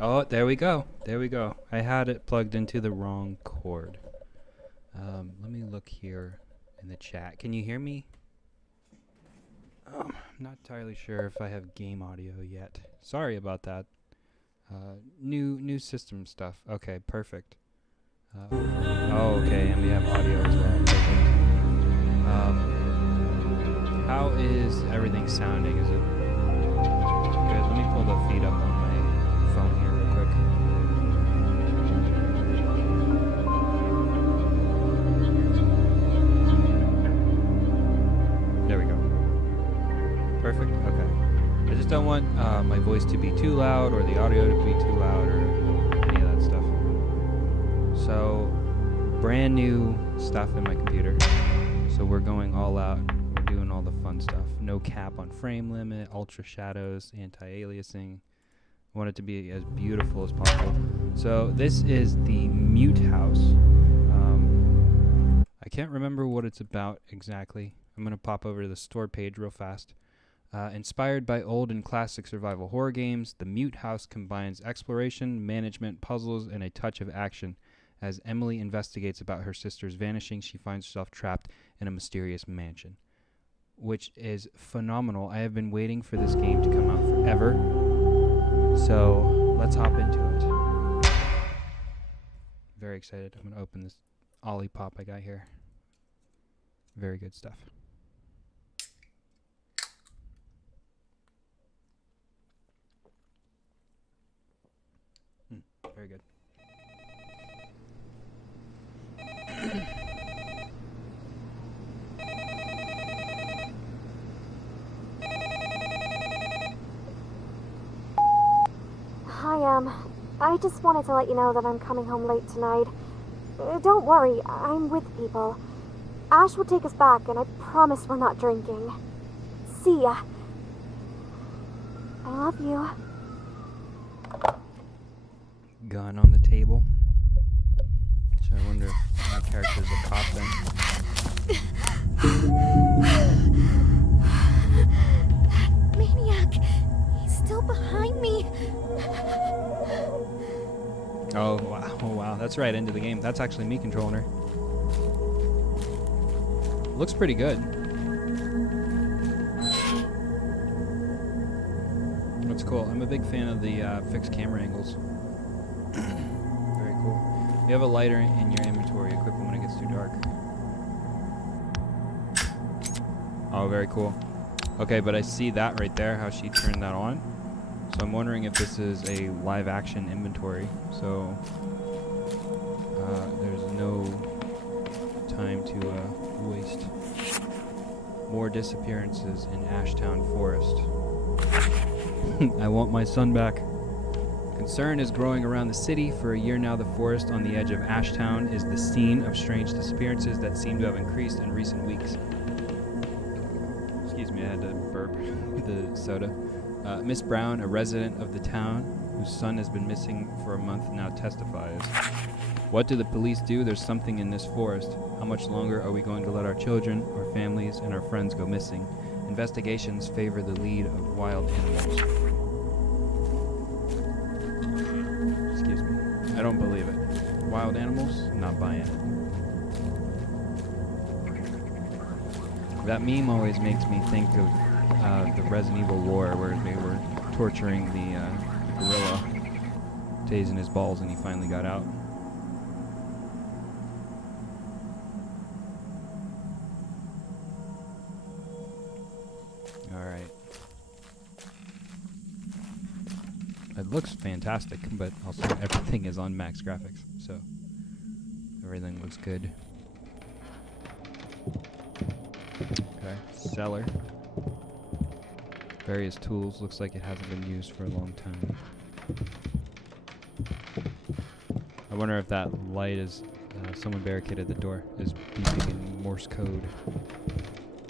Oh, there we go. There we go. I had it plugged into the wrong cord. Let me look here in the chat. Can you hear me? I'm not entirely sure if I have game audio yet. Sorry about that. New system stuff. Okay, perfect. Oh, okay, and we have audio as well. Perfect. How is everything sounding? Is it good? Let me pull the feed up on my phone here real quick. There we go. Perfect? Okay. I just don't want my voice to be too loud or the audio to be too loud or any of that stuff. So, brand new stuff in my computer. So we're going all out. We're doing all the fun stuff. No cap on frame limit, ultra shadows, anti-aliasing. Want it to be as beautiful as possible. So this is the Mute House. I can't remember what it's about exactly. I'm going to pop over to the store page real fast. Inspired by old and classic survival horror games, the Mute House combines exploration, management, puzzles, and a touch of action. As Emily investigates about her sister's vanishing, she finds herself trapped in a mysterious mansion, which is phenomenal. I have been waiting for this game to come out forever, so let's hop into it. Very excited. I'm going to open this Olipop I got here. Very good stuff. Very good. Hi, I just wanted to let you know that I'm coming home late tonight. Don't worry, I'm with people. Ash will take us back, and I promise we're not drinking. See ya. I love you. Gun on the table. So I wonder if my character's a cop then. That maniac! He's still behind me! Oh wow, that's right, into the game. That's actually me controlling her. Looks pretty good. That's cool. I'm a big fan of the fixed camera angles. Very cool. You have a lighter in your inventory. Equip it when it gets too dark. Oh, very cool. Okay, but I see that right there, how she turned that on. So I'm wondering if this is a live action inventory. So there's no time to waste. More disappearances in Ashtown Forest. I want my son back. Concern is growing around the city. For a year now, the forest on the edge of Ashtown is the scene of strange disappearances that seem to have increased in recent weeks. Excuse me, I had to burp the soda. Miss Brown, a resident of the town, whose son has been missing for a month now, testifies. What do the police do? There's something in this forest. How much longer are we going to let our children, our families, and our friends go missing? Investigations favor the lead of wild animals. Excuse me. I don't believe it. Wild animals? Not buying it. That meme always makes me think of the Resident Evil War, where they were torturing the gorilla, tasing his balls, and he finally got out. Alright. It looks fantastic, but also everything is on max graphics, so everything looks good. Okay, cellar. Various tools. Looks like it hasn't been used for a long time. I wonder if that light is someone barricaded the door. Is beeping in Morse code.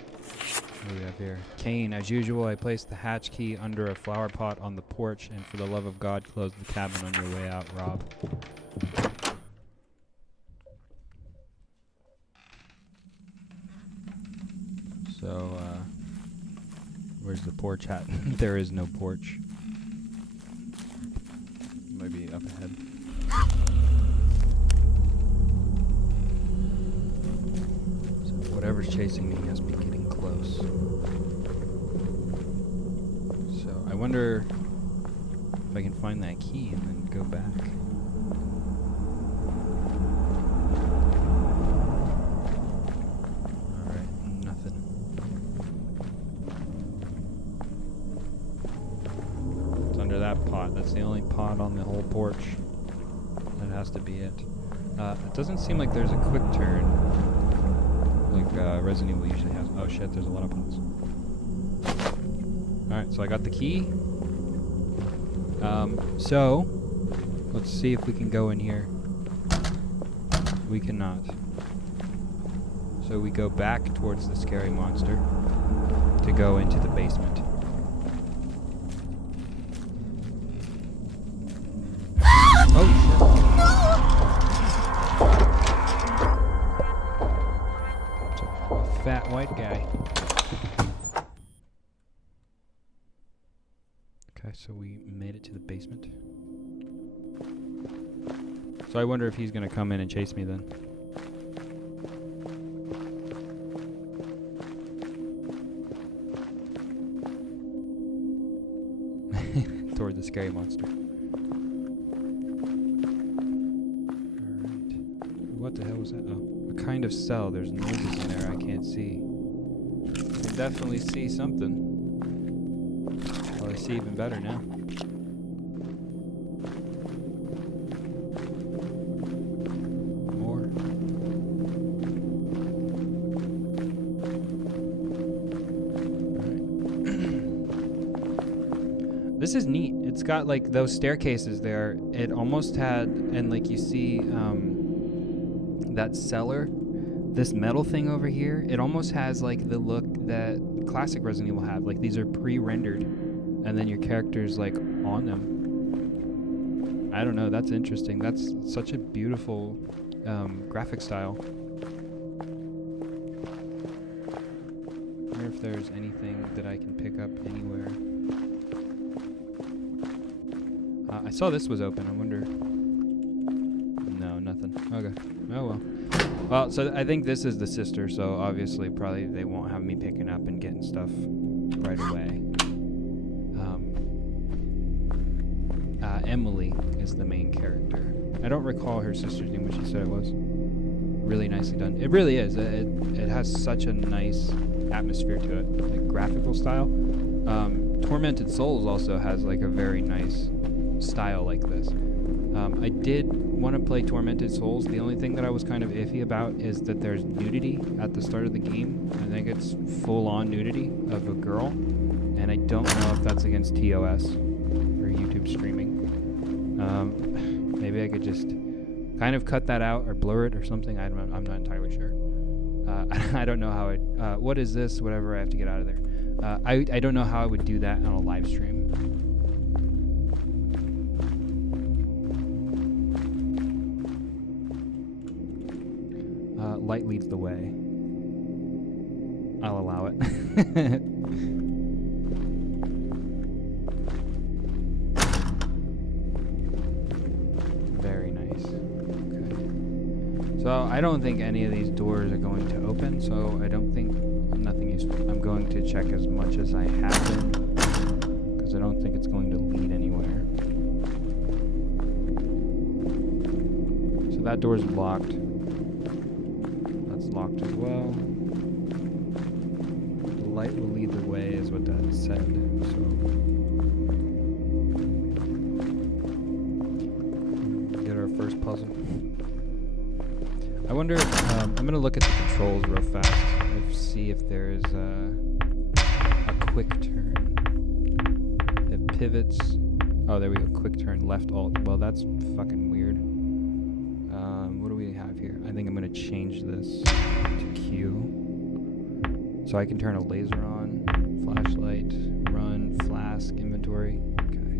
What do we have here? Kane, as usual, I placed the hatch key under a flower pot on the porch, and for the love of God, close the cabin on your way out, Rob. So, where's the porch at? There is no porch. My whoever's chasing me has me getting close. So I wonder if I can find that key and then go back. Alright, nothing. It's under that pot. That's the only pot on the whole porch. That has to be it. It doesn't seem like there's a quick turn like Resident Evil usually has. Oh shit, there's a lot of pots. Alright, so I got the key. So let's see if we can go in here. We cannot. So we go back towards the scary monster to go into the basement. Oh shit. It's a fat white guy. Okay, so we made it to the basement. So I wonder if he's gonna come in and chase me then. Toward the scary monster. Alright. What the hell was that? Oh, a kind of cell. There's noises in there I can't see. I can definitely see something. Well, I see even better now. More. Alright. This is neat. It's got like those staircases there. It almost had, and like you see that cellar, this metal thing over here, it almost has like the look that classic Resident Evil have. Like these are pre-rendered. And then your character's like on them. I don't know, that's interesting. That's such a beautiful graphic style. I wonder if there's anything that I can pick up anywhere. I saw this was open, I wonder. No, nothing. Okay. Oh well. Well, so I think this is the sister, so obviously probably they won't have me picking up and getting stuff right away. Emily is the main character. I don't recall her sister's name, but she said it was. Really nicely done. It really is. It has such a nice atmosphere to it, like graphical style. Tormented Souls also has like a very nice style like this. I did want to play Tormented Souls. The only thing that I was kind of iffy about is that there's nudity at the start of the game. I think it's full-on nudity of a girl, and I don't know if that's against TOS or YouTube streaming. Maybe I could just kind of cut that out or blur it or something. I'm not entirely sure. I don't know how it. What is this? Whatever. I have to get out of there. I don't know how I would do that on a live stream. Light leads the way. I'll allow it. Very nice. Okay. So I don't think any of these doors are going to open, so I don't think nothing useful. I'm going to check as much as I have been, because I don't think it's going to lead anywhere. So that door's locked. Locked as well. The light will lead the way is what that said. So get our first puzzle. I wonder if, I'm gonna look at the controls real fast and see if there's a quick turn. It pivots. Oh, there we go. Quick turn, left alt. Well, that's fucking weird. What do we have here? I think I'm going to change this to Q. So I can turn a laser on, flashlight, run, flask, inventory. Okay.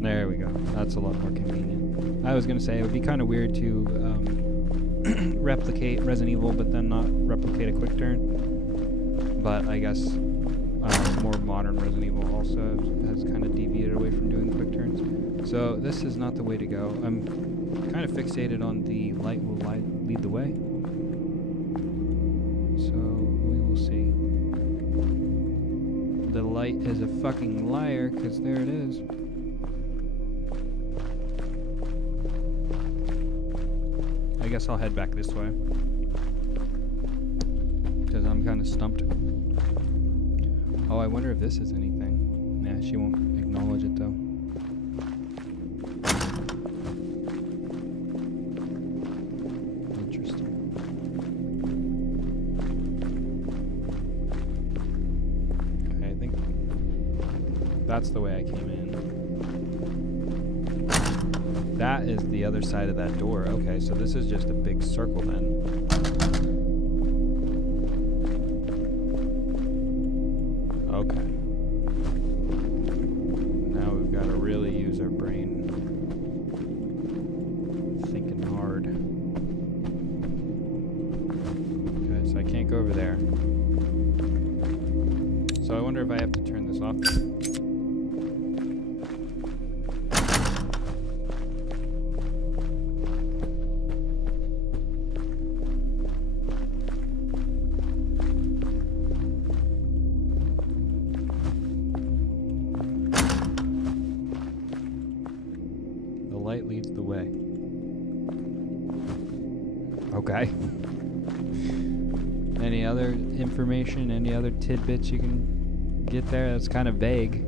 There we go. That's a lot more convenient. I was going to say it would be kind of weird to replicate Resident Evil, but then not replicate a quick turn. But I guess more modern Resident Evil also has kind of deviated away from doing quick turns. So this is not the way to go. I'm kind of fixated on the light will lead the way. So we will see. The light is a fucking liar, because there it is. I guess I'll head back this way, because I'm kind of stumped. Oh, I wonder if this is anything. Nah, she won't acknowledge it though. Interesting. Okay, I think that's the way I came in. That is the other side of that door. Okay, so this is just a big circle then. Okay. Now we've got to really use our brain. Thinking hard. Okay, so I can't go over there. So I wonder if I have to turn this off. Light leads the way. Okay. Any other information, any other tidbits you can get there? That's kind of vague.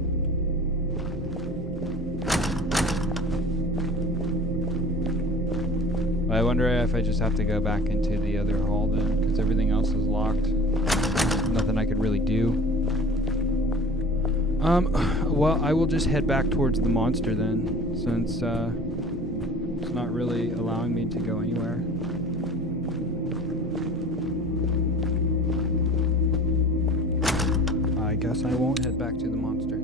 I wonder if I just have to go back into the other hall then, because everything else is locked. Nothing I could really do. Well, I will just head back towards the monster then, since it's not really allowing me to go anywhere. I guess I won't head back to the monster.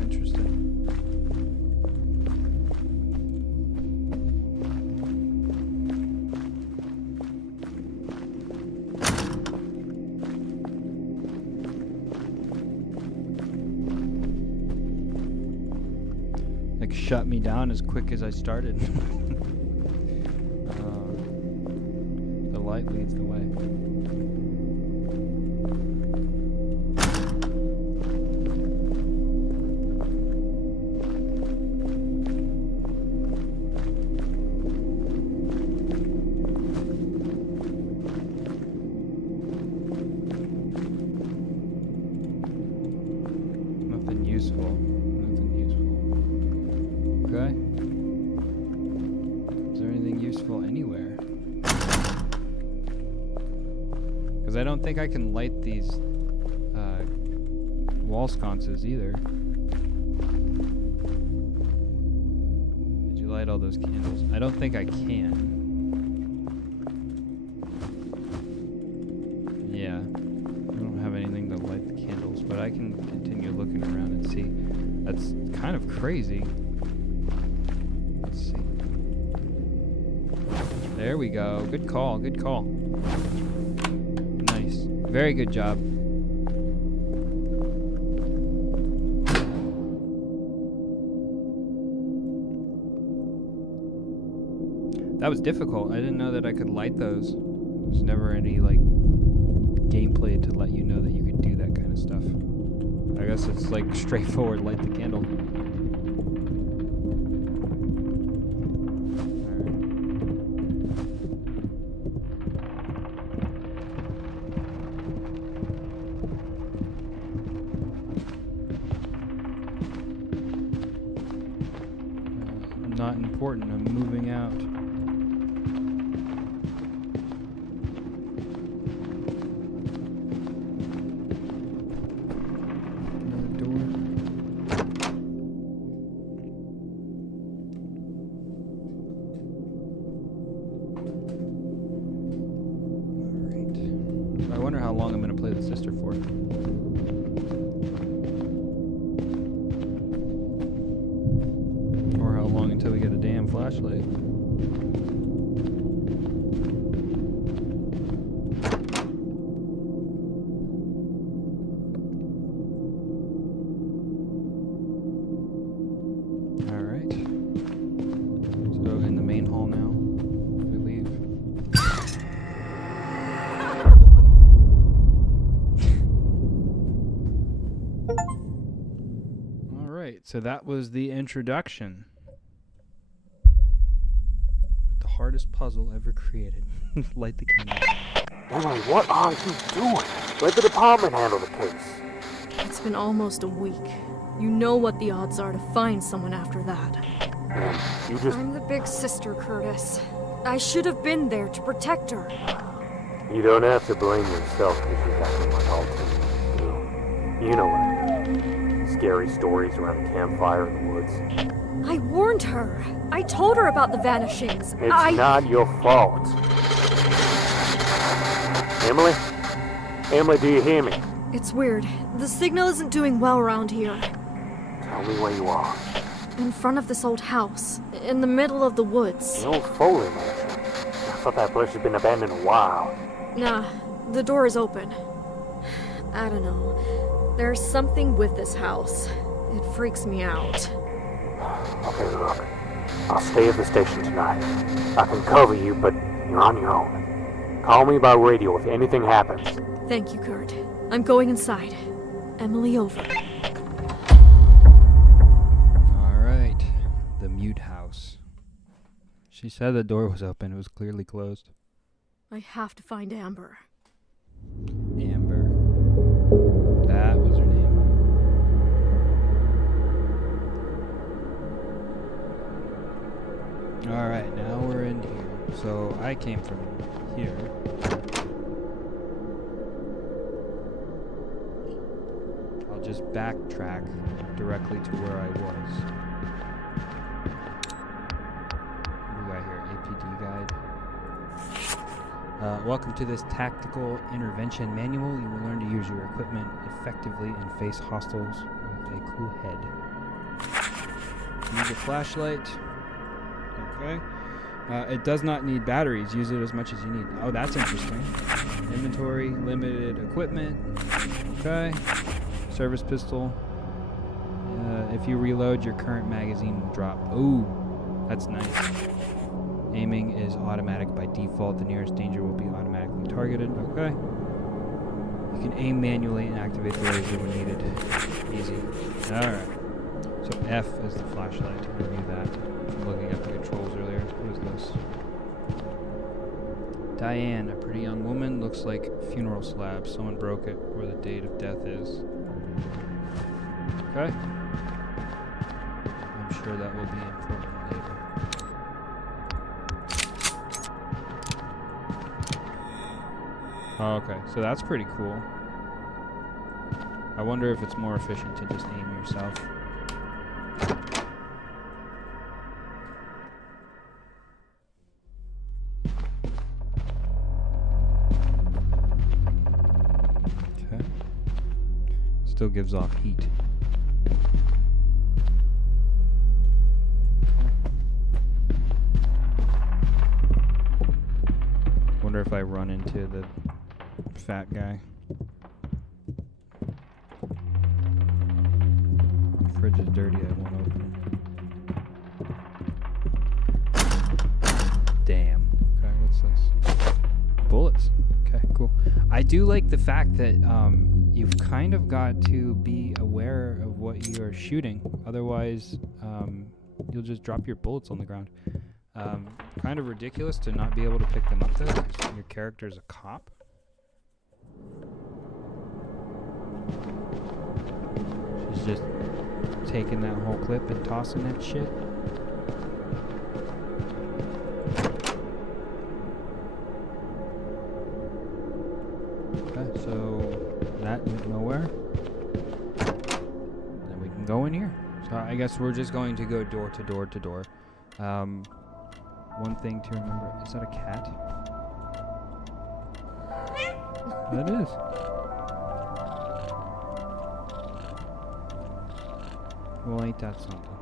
Interesting. Like shut me down as quick as I started. The light leads the way. Nothing useful. Okay. Is there anything useful anywhere? Because I don't think I can light these wall sconces either. Did you light all those candles? I don't think I can. Yeah. I don't have anything to light the candles, but I can continue looking around and see. That's kind of crazy. Let's see. There we go. Good call. Good call. Nice. Very good job. That was difficult. I didn't know that I could light those. There's never any, like, gameplay to let you know that you could do that kind of stuff. I guess it's, like, straightforward, light the candle. Not important. I'm moving out. Another door. Alright. I wonder how long I'm going to play the sister for. Until we get a damn flashlight. so that was the introduction. With the hardest puzzle ever created. Light the candle. Emily, what are you doing? Let the department handle the case. It's been almost a week. You know what the odds are to find someone after that. You just... I'm the big sister, Curtis. I should have been there to protect her. You don't have to blame yourself because you got too much all to You know what I mean. Scary stories around a campfire in the woods. I warned her. I told her about the vanishings. It's not your fault. Emily? Emily, do you hear me? It's weird. The signal isn't doing well around here. Tell me where you are. In front of this old house. In the middle of the woods. The old Foley mansion. I thought that place had been abandoned a while. Nah, the door is open. I don't know. There's something with this house. It freaks me out. Okay, look. I'll stay at the station tonight. I can cover you, but you're on your own. Call me by radio if anything happens. Thank you, Kurt. I'm going inside. Emily over. Alright. The mute house. She said the door was open. It was clearly closed. I have to find Amber. Amber. That was her name. Alright, now we're in here. So I came from here. I'll just backtrack directly to where I was. What do we got here? APD guide. Welcome to this tactical intervention manual. You will learn to use your equipment effectively and face hostiles with a cool head. Use a flashlight. Okay. It does not need batteries. Use it as much as you need. Oh, that's interesting. Inventory, limited equipment. Okay. Service pistol. If you reload, your current magazine will drop. Ooh, that's nice. Aiming is automatic by default. The nearest danger will be automatically targeted. Okay. You can aim manually and activate the laser when needed. Easy. Alright. So F is the flashlight. To review that. I'm looking at the controls earlier. What is this? Diane, a pretty young woman. Looks like funeral slab. Someone broke it where the date of death is. Okay. I'm sure that will be important later. Oh, okay, so that's pretty cool. I wonder if it's more efficient to just aim yourself. Okay. Still gives off heat. Wonder if I run into the fat guy. Fridge is dirty, I won't open it. Damn. Okay, what's this? Bullets. Okay, cool. I do like the fact that you've kind of got to be aware of what you are shooting. Otherwise, you'll just drop your bullets on the ground. Kind of ridiculous to not be able to pick them up though, 'cause your character's a cop. She's just taking that whole clip and tossing that shit. Okay, so that went nowhere. Then we can go in here. So I guess we're just going to go door to door to door. One thing to remember, is that a cat? That is. Well, ain't that something?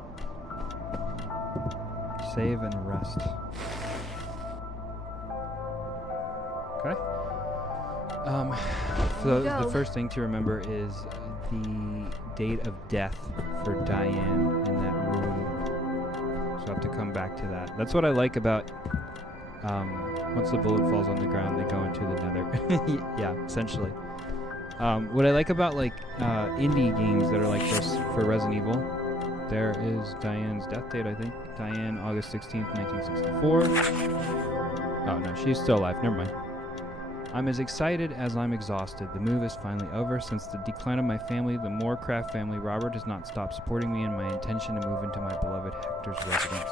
Save and rest. Okay. So the first thing to remember is the date of death for Diane in that room. So I have to come back to that. That's what I like about once the bullet falls on the ground, they go into the nether. Yeah, essentially. What I like about like indie games that are like this for Resident Evil, there is Diane's death date, I think. Diane, August 16th, 1964. Oh, no, she's still alive. Never mind. I'm as excited as I'm exhausted. The move is finally over. Since the decline of my family, the Moorcraft family, Robert has not stopped supporting me in my intention to move into my beloved Hector's residence.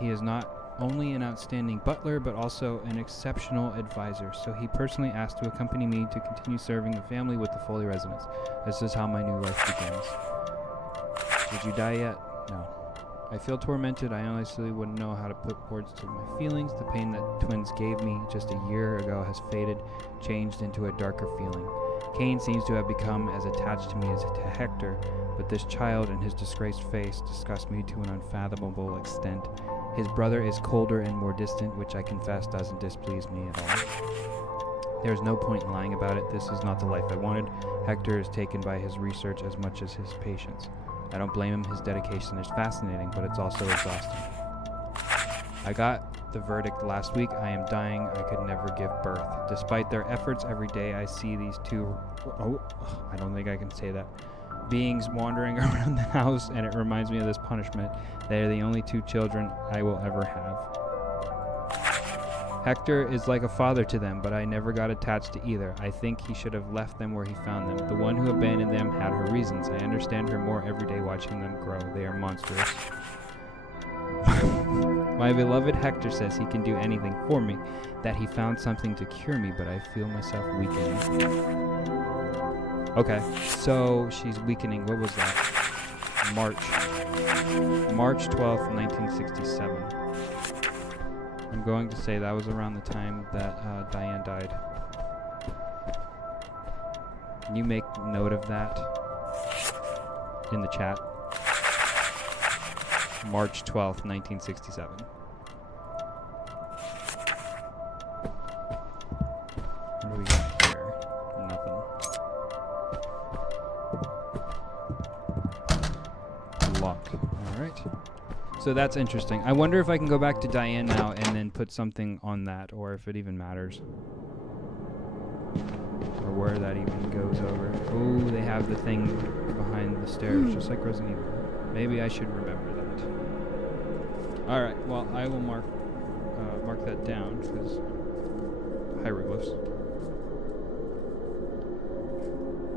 He is not only an outstanding butler, but also an exceptional advisor, so he personally asked to accompany me to continue serving the family with the Foley residence. This is how my new life begins. Did you die yet? No. I feel tormented. I honestly wouldn't know how to put words to my feelings. The pain that twins gave me just a year ago has faded, changed into a darker feeling. Kane seems to have become as attached to me as to Hector, but this child and his disgraced face disgust me to an unfathomable extent. His brother is colder and more distant, which I confess doesn't displease me at all. There's no point in lying about it. This is not the life I wanted. Hector is taken by his research as much as his patience. I don't blame him. His dedication is fascinating, but it's also exhausting. I got the verdict last week. I am dying. I could never give birth. Despite their efforts, every day I see these two... Oh, I don't think I can say that. Beings wandering around the house, and it reminds me of this punishment. They are the only two children I will ever have. Hector is like a father to them, but I never got attached to either. I think he should have left them where he found them. The one who abandoned them had her reasons. I understand her more every day watching them grow. They are monstrous. My beloved Hector says he can do anything for me, that he found something to cure me, but I feel myself weakening. Okay, so she's weakening. What was that? March 12th, 1967. I'm going to say that was around the time that Diane died. Can you make note of that in the chat? March 12th, 1967. What do we got here? Nothing. Locked. Alright. So that's interesting. I wonder if I can go back to Diane now and then put something on that, or if it even matters. Or where that even goes over. Oh, they have the thing behind the stairs, just like Resident Evil. Maybe I should remember that. Alright, well, I will mark that down, because hieroglyphs.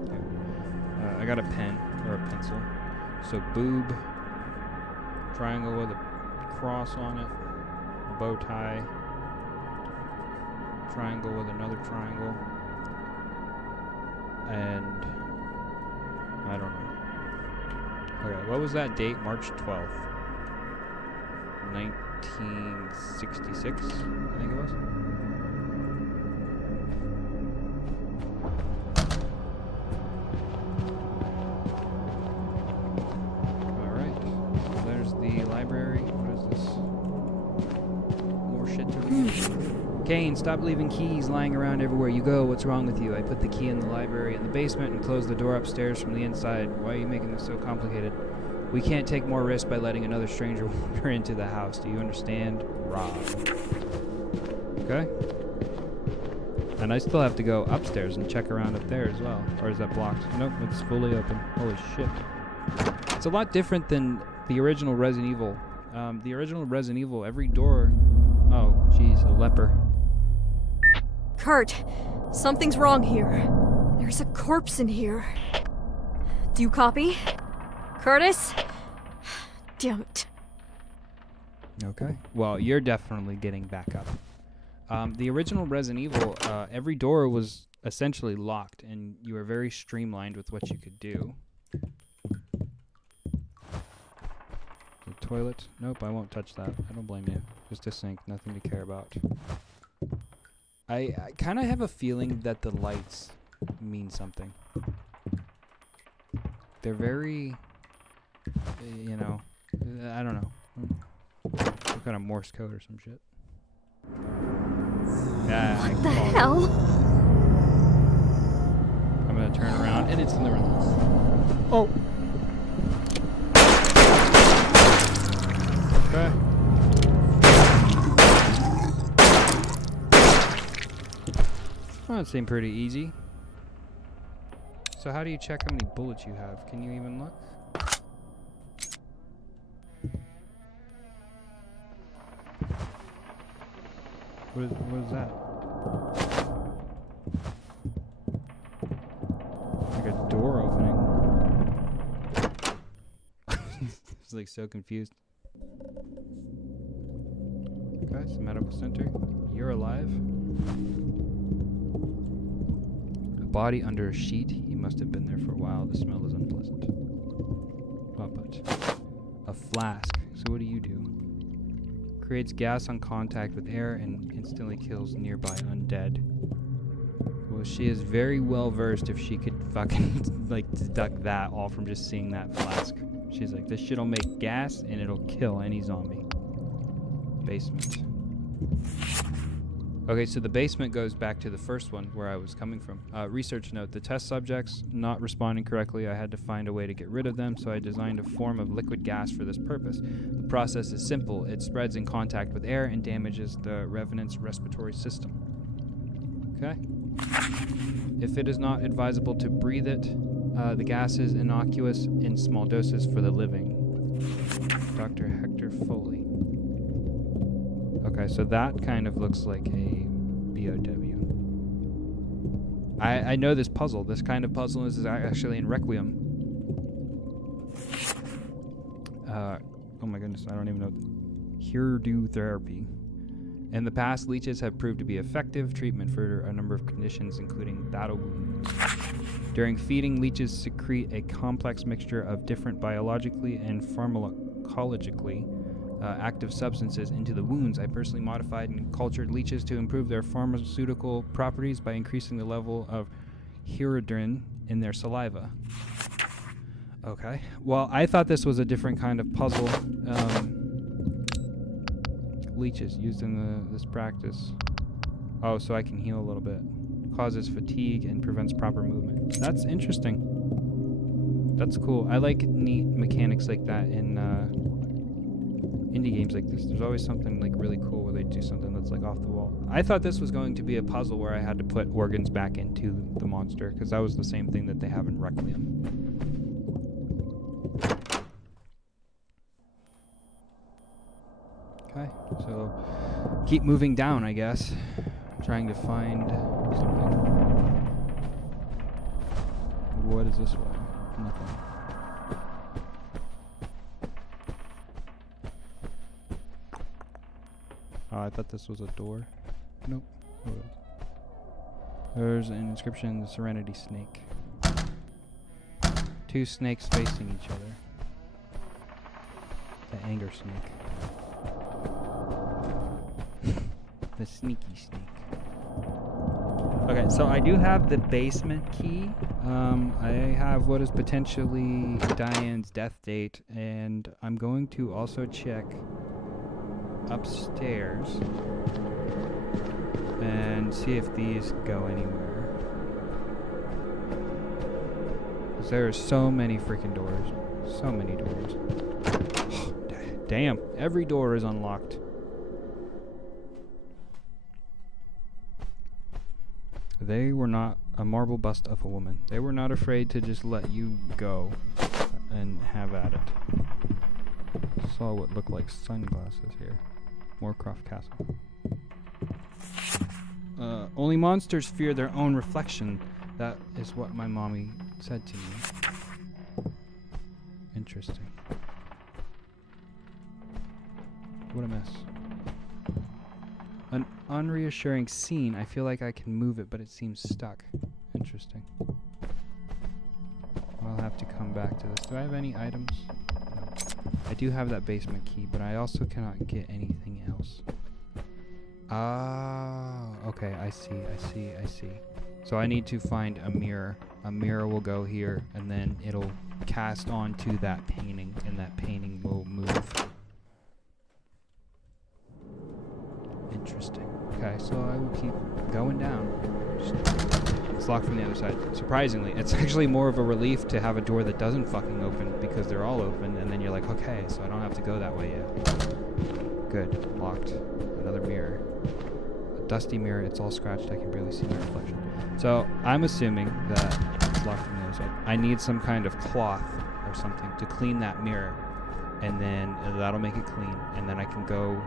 Okay. I got a pen, or a pencil. So boob, triangle with a cross on it, bow tie, triangle with another triangle, and I don't know. Okay, what was that date? March 12th, 1966, I think it was. The library. What is this? More shit to read. Kane, stop leaving keys lying around everywhere you go. What's wrong with you? I put the key in the library in the basement and closed the door upstairs from the inside. Why are you making this so complicated? We can't take more risk by letting another stranger wander into the house. Do you understand? Rob. Okay. And I still have to go upstairs and check around up there as well. Or is that blocked? Nope, it's fully open. Holy shit. It's a lot different than the original Resident Evil. The original Resident Evil, every door... Oh, jeez, a leper. Kurt, something's wrong here. There's a corpse in here. Do you copy? Curtis? Damn it. Okay. Well, you're definitely getting back up. The original Resident Evil, every door was essentially locked, and you were very streamlined with what you could do. The toilet? Nope, I won't touch that. I don't blame you. Just a sink, nothing to care about. I kind of have a feeling that the lights mean something. They're very, you know, I don't know. Some kind of Morse code or some shit. Yeah. What the hell? I'm gonna turn around, and it's in the room. Oh. Okay. Well, that seemed pretty easy. So how do you check how many bullets you have? Can you even look? What is that? Like a door opening. It's like so confused. Okay, it's the medical center. You're alive. A body under a sheet. He must have been there for a while. The smell is unpleasant. But a flask. So what do you do? Creates gas on contact with air and instantly kills nearby undead. Well, she is very well versed if she could fucking like deduct that all from just seeing that flask. She's like, this shit'll make gas and it'll kill any zombie. Basement. Okay, so the basement goes back to the first one where I was coming from. Research note, the test subjects not responding correctly. I had to find a way to get rid of them, so I designed a form of liquid gas for this purpose. The process is simple. It spreads in contact with air and damages the revenant's respiratory system. Okay? If it is not advisable to breathe it, the gas is innocuous in small doses for the living. Dr. Hector Foley. Okay, so that kind of looks like a BOW. I know this puzzle. This kind of puzzle is actually in Requiem. Oh my goodness, I don't even know. Hirdu therapy. In the past, leeches have proved to be effective treatment for a number of conditions, including battle wounds. During feeding, leeches secrete a complex mixture of different biologically and pharmacologically active substances into the wounds. I personally modified and cultured leeches to improve their pharmaceutical properties by increasing the level of hirudirin in their saliva. Okay. Well, I thought this was a different kind of puzzle. Leeches used in this practice. Oh, so I can heal a little bit. Causes fatigue and prevents proper movement. That's interesting. That's cool. I like neat mechanics like that in indie games like this. There's always something like really cool where they do something that's like off the wall. I thought this was going to be a puzzle where I had to put organs back into the monster, because that was the same thing that they have in Requiem. Okay, so keep moving down, I guess. Trying to find something. What is this way? Nothing. Oh, I thought this was a door. Nope. There's an inscription, the Serenity Snake. Two snakes facing each other. The anger snake. The sneaky snake. Okay, so I do have the basement key. I have what is potentially Diane's death date, and I'm going to also check upstairs and see if these go anywhere. 'Cause there are so many freaking doors. So many doors. Damn, every door is unlocked. They were not a marble bust of a woman. They were not afraid to just let you go and have at it. Saw what looked like sunglasses here. Moorcroft Castle. Only monsters fear their own reflection. That is what my mommy said to me. Interesting. What a mess. An unreassuring scene. I feel like I can move it, but it seems stuck. Interesting. I'll have to come back to this. Do I have any items? No. I do have that basement key, but I also cannot get anything else. Ah, okay, I see. So I need to find a mirror. A mirror will go here, and then it'll cast onto that painting, and that painting will move. Interesting. Okay, so I will keep going down. It's locked from the other side. Surprisingly, it's actually more of a relief to have a door that doesn't fucking open, because they're all open, and then you're like, okay, so I don't have to go that way yet. Good. Locked. Another mirror. A dusty mirror. It's all scratched. I can barely see my reflection. So I'm assuming that it's locked from the other side. I need some kind of cloth or something to clean that mirror, and then that'll make it clean, and then I can go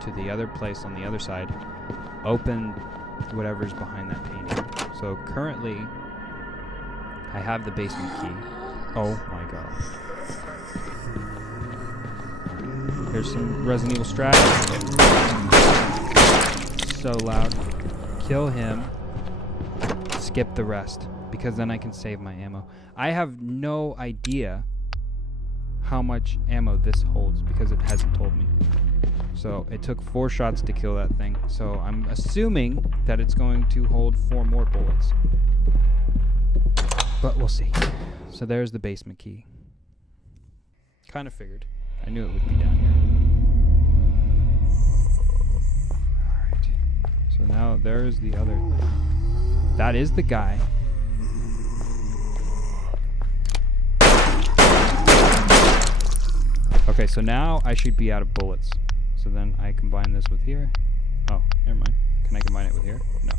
to the other place on the other side, open whatever's behind that painting. So currently, I have the basement key. Oh my god. Here's some Resident Evil strat. So loud. Kill him. Skip the rest, because then I can save my ammo. I have no idea how much ammo this holds because it hasn't told me. So it took 4 shots to kill that thing. So I'm assuming that it's going to hold 4 more bullets. But we'll see. So there's the basement key. Kind of figured. I knew it would be down here. Alright. So now there's the other. That is the guy. Okay, so now I should be out of bullets. So then I combine this with here. Oh, never mind. Can I combine it with here? No.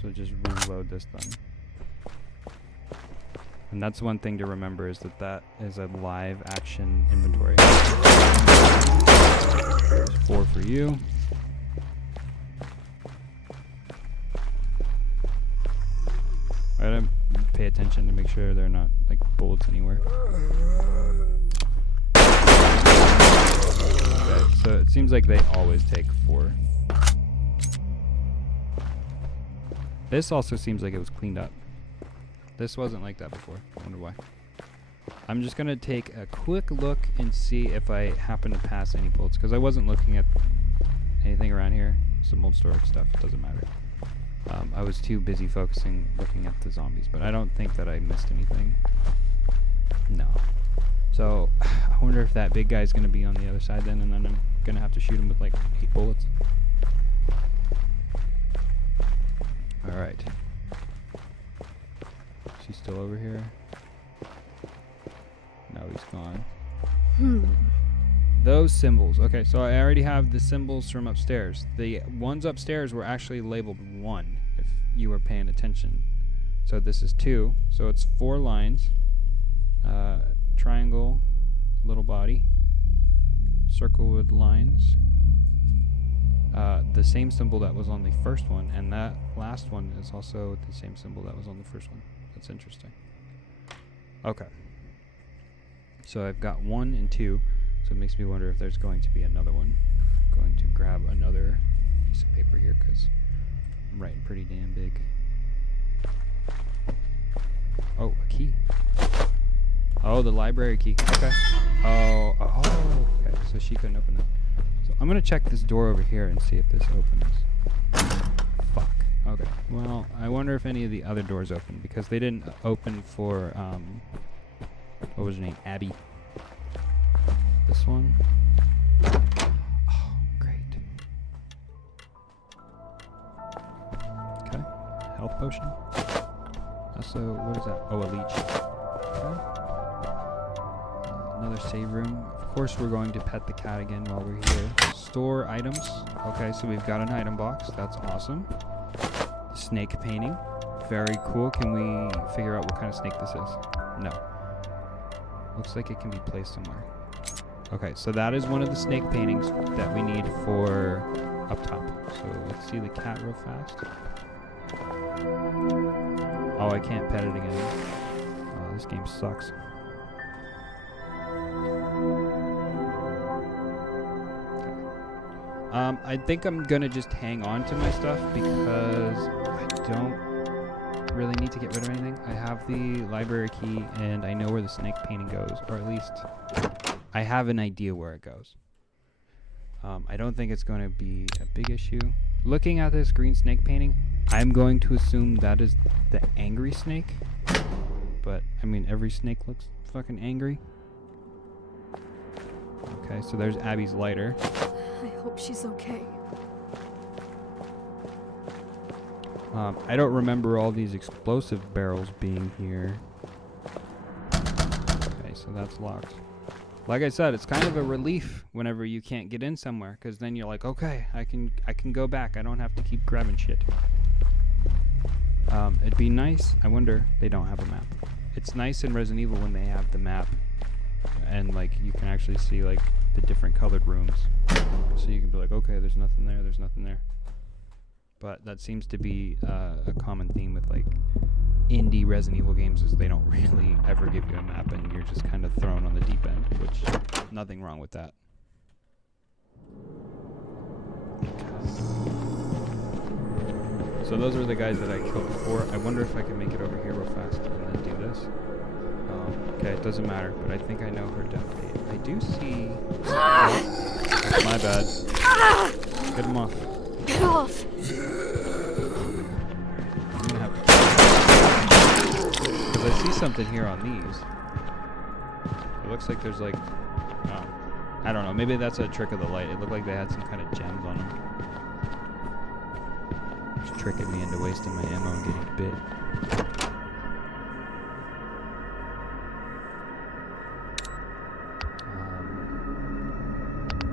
So just reload this then. And that's one thing to remember, is that that is a live action inventory. There's 4 for you. I gotta pay attention to make sure they're not like bullets anywhere. Okay, so it seems like they always take 4. This also seems like it was cleaned up. This wasn't like that before. I wonder why. I'm just gonna take a quick look and see if I happen to pass any bullets, because I wasn't looking at anything around here. Some old storage stuff, it doesn't matter. I was too busy looking at the zombies, but I don't think that I missed anything. No. So, I wonder if that big guy's gonna be on the other side then, and then I'm gonna have to shoot him with like 8 bullets. Alright. Is he still over here? No, he's gone. Those symbols. Okay, so I already have the symbols from upstairs. The ones upstairs were actually labeled 1, if you were paying attention. So this is 2. So it's 4 lines. Triangle, little body. Circle with lines. The same symbol that was on the first one, and that last one is also the same symbol that was on the first one. That's interesting. Okay. So I've got 1 and 2. So it makes me wonder if there's going to be another one. I'm going to grab another piece of paper here because I'm writing pretty damn big. Oh, a key. Oh, the library key. Okay. Oh, okay. So she couldn't open that. So I'm going to check this door over here and see if this opens. Fuck. Okay. Well, I wonder if any of the other doors open, because they didn't open for, what was her name? Abby. This one. Oh, great. Okay. Health potion. Also, what is that? Oh, a leech. Okay. Another save room. Of course, we're going to pet the cat again while we're here. Store items. Okay, so we've got an item box. That's awesome. Snake painting. Very cool. Can we figure out what kind of snake this is? No. Looks like it can be placed somewhere. Okay, so that is one of the snake paintings that we need for up top. So let's see the cat real fast. Oh, I can't pet it again. Oh, this game sucks. Okay. I think I'm gonna just hang on to my stuff because I don't really need to get rid of anything. I have the library key and I know where the snake painting goes, or at least I have an idea where it goes. I don't think it's going to be a big issue. Looking at this green snake painting, I'm going to assume that is the angry snake. But, I mean, every snake looks fucking angry. Okay, so there's Abby's lighter. I hope she's okay. I don't remember all these explosive barrels being here. Okay, so that's locked. Like I said, it's kind of a relief whenever you can't get in somewhere, because then you're like, okay, I can go back. I don't have to keep grabbing shit. It'd be nice. I wonder, they don't have a map. It's nice in Resident Evil when they have the map, and like you can actually see like the different colored rooms. So you can be like, okay, there's nothing there, there's nothing there. But that seems to be a common theme with like indie Resident Evil games, is they don't really ever give you a map and you're just kind of thrown on the deep end, which nothing wrong with that. So those were the guys that I killed before. I wonder if I can make it over here real fast and then do this. Okay, it doesn't matter, but I think I know her death date. I do see... Oh, my bad. Get him off. Get off! I'm gonna have to... Because I see something here on these. It looks like there's like... I don't know, maybe that's a trick of the light. It looked like they had some kind of gems on them. Just tricking me into wasting my ammo and getting bit.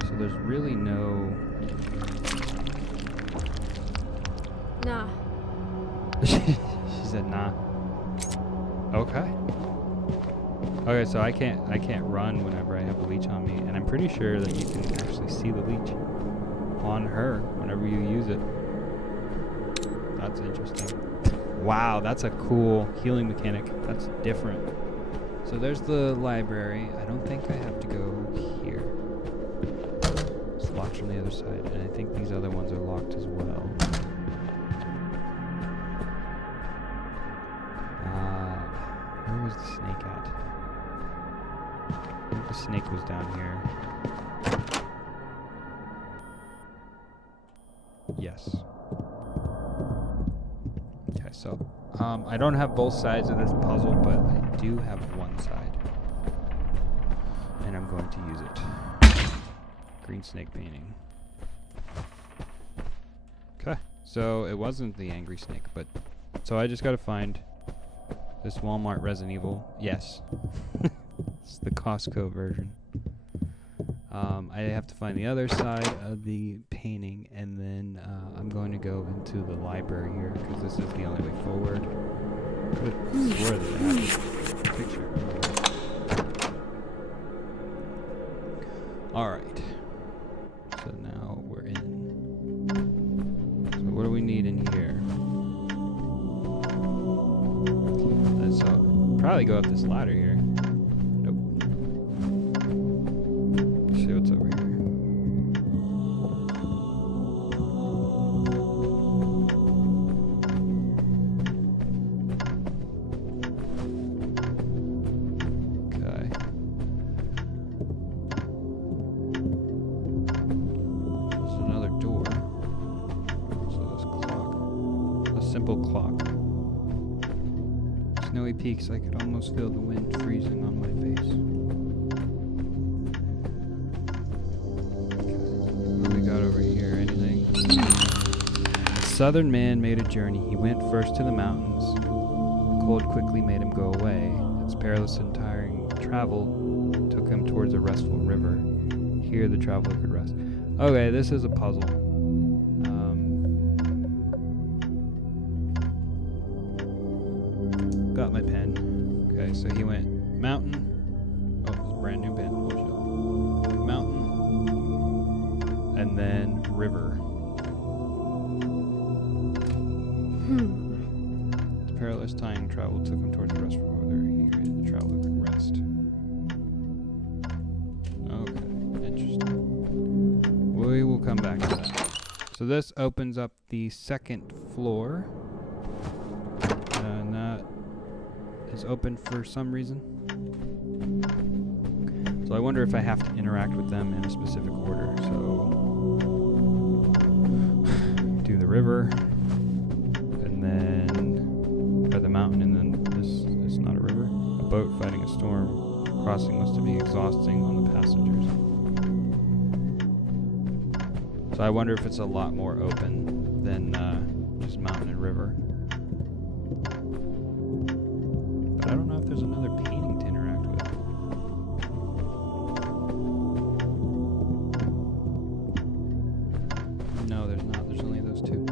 So there's really no... Nah. She said nah. Okay. Okay, so I can't run whenever I have a leech on me, and I'm pretty sure that you can actually see the leech on her whenever you use it. That's interesting. Wow, that's a cool healing mechanic. That's different. So there's the library. I don't think I have to go here. It's locked from the other side, and I think these other ones are locked as well. Where was the snake at? I think the snake was down here. Yes. Okay, so I don't have both sides of this puzzle, but I do have one side. And I'm going to use it. Green snake painting. Okay, so it wasn't the angry snake, but... So I just gotta find this Walmart Resident Evil. Yes. It's the Costco version. I have to find the other side of the painting, and then I'm going to go into the library here, because this is the only way forward. I could have swore that I had a picture. Alright. So now we're in. So what do we need in here? So probably go up this ladder here. Nope. Let's see what's over here. Okay. There's another door. So this clock. A simple clock. Snowy peaks, I could almost feel the wind freezing on my face. What do we got over here? Anything? A southern man made a journey. He went first to the mountains. The cold quickly made him go away. Its perilous and tiring travel took him towards a restful river. Here the traveler could rest. Okay, this is a puzzle. Got my pen. Okay, so he went mountain. Oh, it's a brand new pen. Bullshit. Mountain. And then river. The perilous time travel took him towards the rest river. Here the traveler could rest. Okay, interesting. We will come back to that. So this opens up the second floor. And that is open for some reason. So I wonder if I have to interact with them in a specific order. So do the river, and then or the mountain, and then this is not a river. A boat fighting a storm. Crossing must be exhausting on the passengers. So I wonder if it's a lot more open than just mountain and river. I don't know if there's another painting to interact with. No, there's not. There's only those two.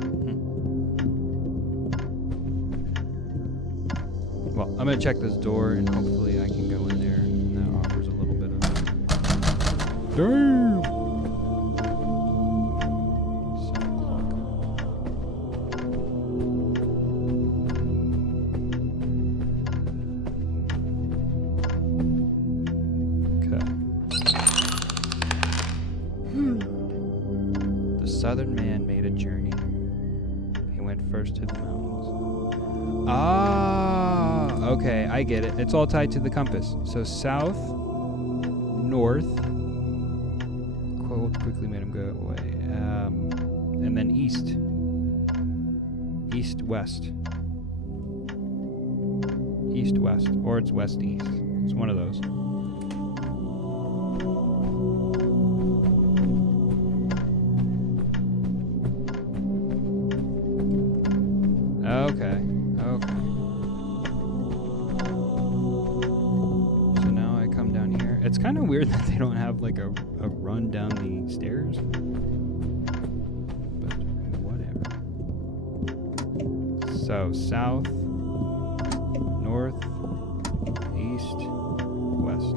Well, I'm going to check this door, and hopefully I can go in there, and that offers a little bit of Damn. The southern man made a journey. He went first to the mountains. Ah, okay, I get it. It's all tied to the compass. So south, north. Quickly made him go away. And then east. East, west. East, west. Or it's west, east. It's one of those. Okay. Okay. So now I come down here. It's kind of weird that they don't have like a run down the stairs. But whatever. So south, north, east, west.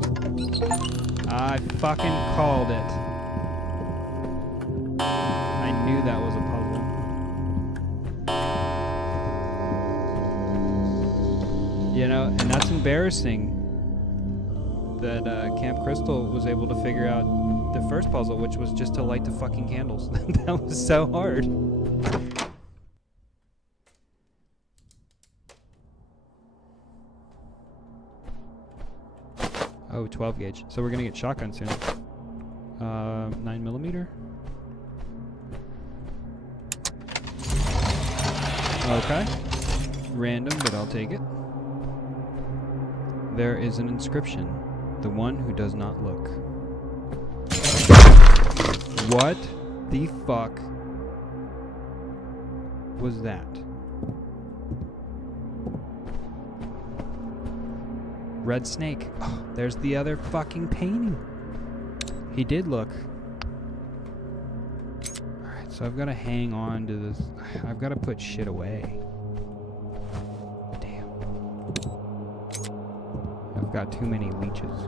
I fucking called it. I knew that was a puzzle. You know, and that's embarrassing that Camp Crystal was able to figure out the first puzzle, which was just to light the fucking candles. That was so hard. Oh, 12 gauge. So we're gonna get shotgun soon. 9mm. Okay. Random, but I'll take it. There is an inscription. The one who does not look. What the fuck was that? Red snake. Oh, there's the other fucking painting. He did look. Alright, so I've got to hang on to this. I've got to put shit away. I've got too many leeches.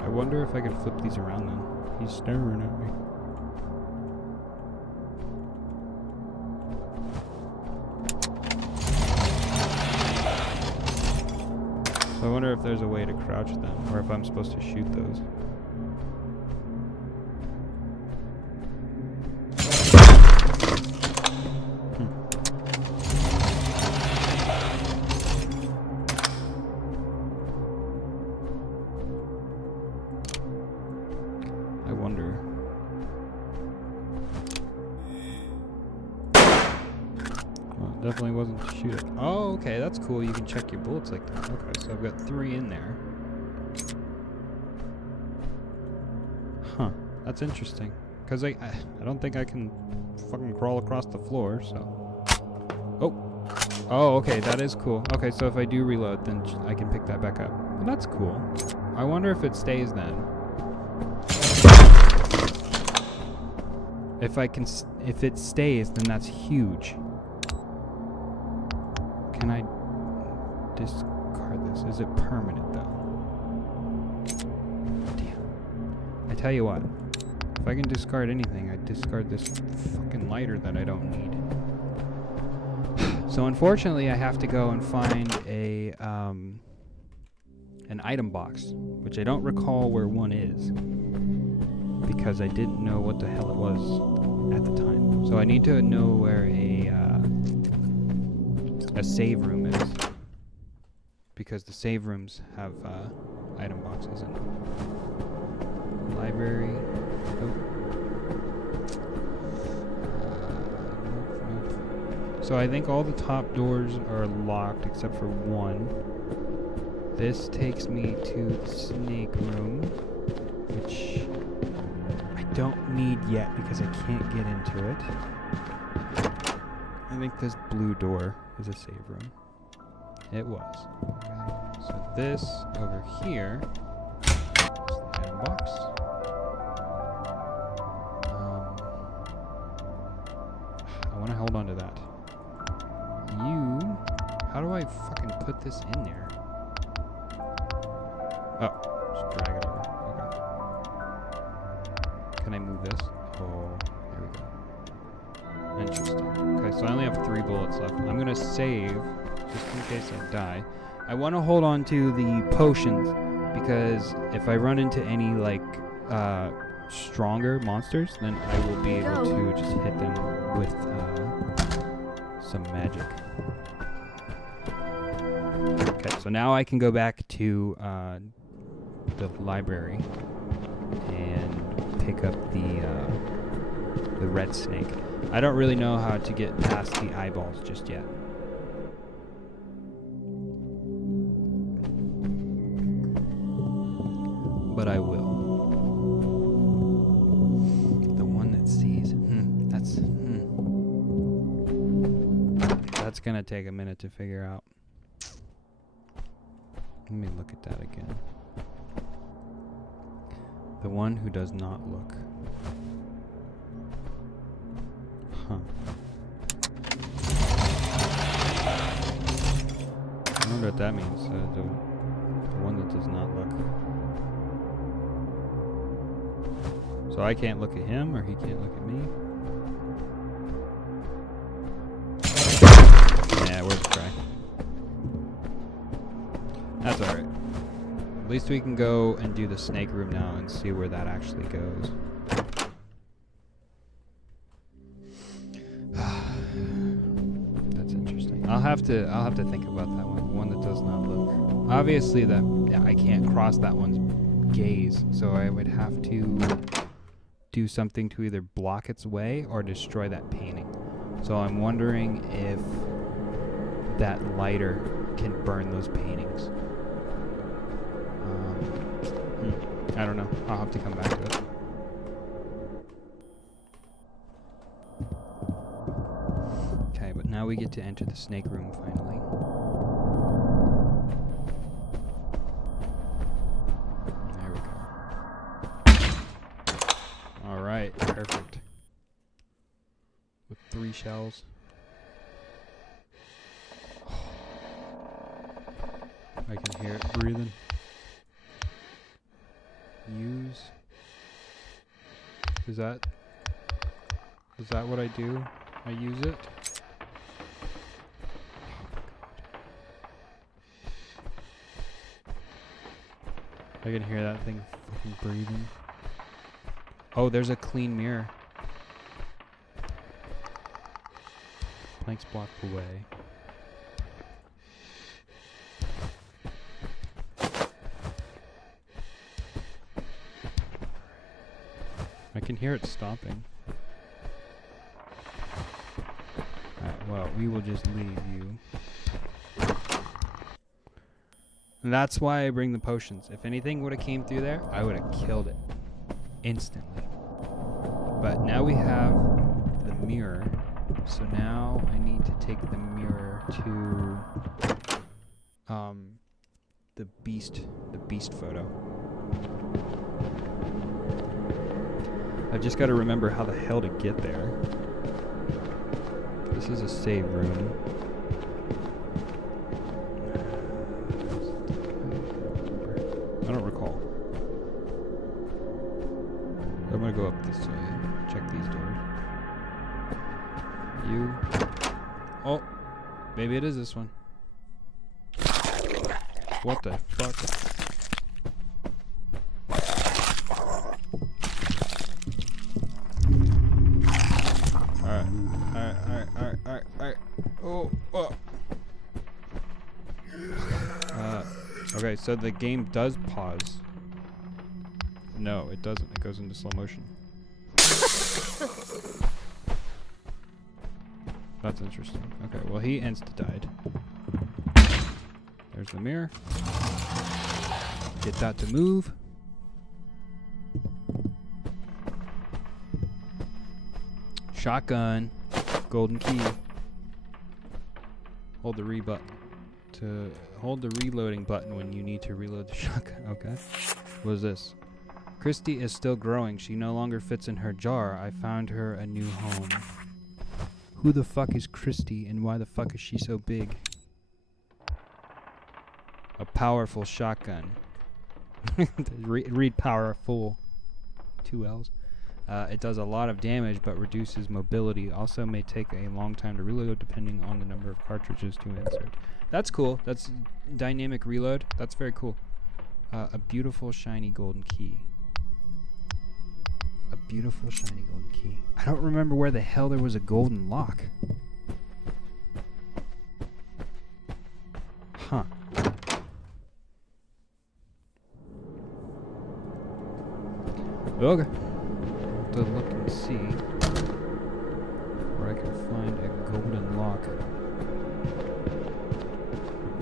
I wonder if I can flip these around then. He's staring at me. So I wonder if there's a way to crouch them, or if I'm supposed to shoot those. I wonder. Well, it definitely wasn't to shoot it. Oh, okay, that's cool. You can check your bullets like that. Okay, so I've got 3 in there. Huh, that's interesting. Because I don't think I can fucking crawl across the floor, so... Oh, okay, that is cool. Okay, so if I do reload, then I can pick that back up. Well, that's cool. I wonder if it stays then. If it stays, then that's huge. Can I discard this? Is it permanent though? Damn. I tell you what, if I can discard anything, I discard this fucking lighter that I don't need. So unfortunately, I have to go and find a an item box, which I don't recall where one is, because I didn't know what the hell it was at the time. So I need to know where a save room is, because the save rooms have item boxes in them. Library. Nope. So I think all the top doors are locked except for one. This takes me to the snake room, which I don't need yet because I can't get into it. I think this blue door is a save room. It was. Okay. So this over here is the item box. I want to hold on to that. How do I fucking put this in there? Oh, drag it over. Okay. Can I move this? Oh, there we go. Interesting. Okay, so I only have 3 bullets left. I'm gonna save, just in case I die. I want to hold on to the potions, because if I run into any, like, stronger monsters, then I will be able to just hit them with, some magic. Okay, so now I can go back to, the library and pick up the red snake. I don't really know how to get past the eyeballs just yet. But I will. The one that sees. That's gonna take a minute to figure out. Let me look at that again. The one who does not look. Huh. I wonder what that means. The one that does not look. So I can't look at him, or he can't look at me? Yeah, we're just trying. That's alright. At least we can go and do the snake room now and see where that actually goes. That's interesting. I'll have to think about that one. The one that does not look. Obviously I can't cross that one's gaze, so I would have to do something to either block its way or destroy that painting. So I'm wondering if that lighter can burn those paintings. I don't know. I'll have to come back to it. Okay, but now we get to enter the snake room finally. There we go. Alright, perfect. With 3 shells. I can hear it breathing. Use. Is that what I do? I use it? I can hear that thing fucking breathing. Oh, there's a clean mirror. Planks blocked away. I can hear it stopping. Alright, well, we will just leave you. And that's why I bring the potions. If anything would have came through there, I would have killed it. Instantly. But now we have the mirror. So now I need to take the mirror to the beast photo. I've just got to remember how the hell to get there. This is a save room. I don't recall. I'm gonna go up this way. Check these doors. You. Oh, maybe it is this one. What the fuck? Alright. Oh. Okay, so the game does pause. No, it doesn't. It goes into slow motion. That's interesting. Okay, well, he insta-died. There's the mirror. Get that to move. Shotgun. Golden key. Hold the hold the reloading button when you need to reload the shotgun. Okay. What is this? Christy is still growing. She no longer fits in her jar. I found her a new home. Who the fuck is Christy and why the fuck is she so big? A powerful shotgun. Read powerful. 2 L's. It does a lot of damage, but reduces mobility. Also may take a long time to reload, depending on the number of cartridges to insert. That's cool. That's dynamic reload. That's very cool. A beautiful shiny golden key. A beautiful shiny golden key. I don't remember where the hell there was a golden lock. Huh. Okay. Have to look and see where I can find a golden lock.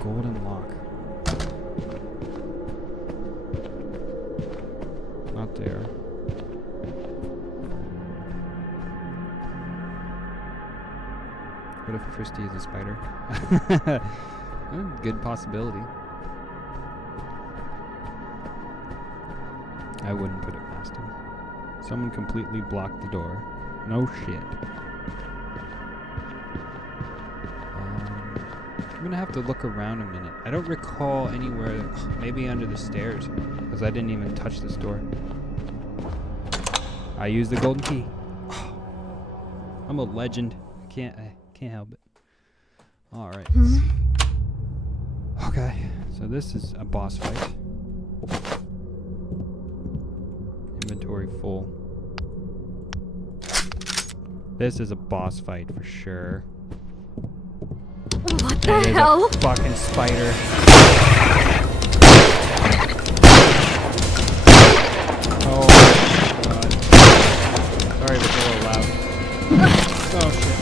Golden lock. Not there. What if Christy is a spider? Good possibility. I wouldn't put it past him. Someone completely blocked the door. No shit. I'm gonna have to look around a minute. I don't recall anywhere. Maybe under the stairs, because I didn't even touch this door. I used the golden key. I'm a legend. I can't help it. All right. Okay, so this is a boss fight. Inventory full. This is a boss fight for sure. What the hell? A fucking spider. Oh my god. Sorry if it's a little loud. Oh shit.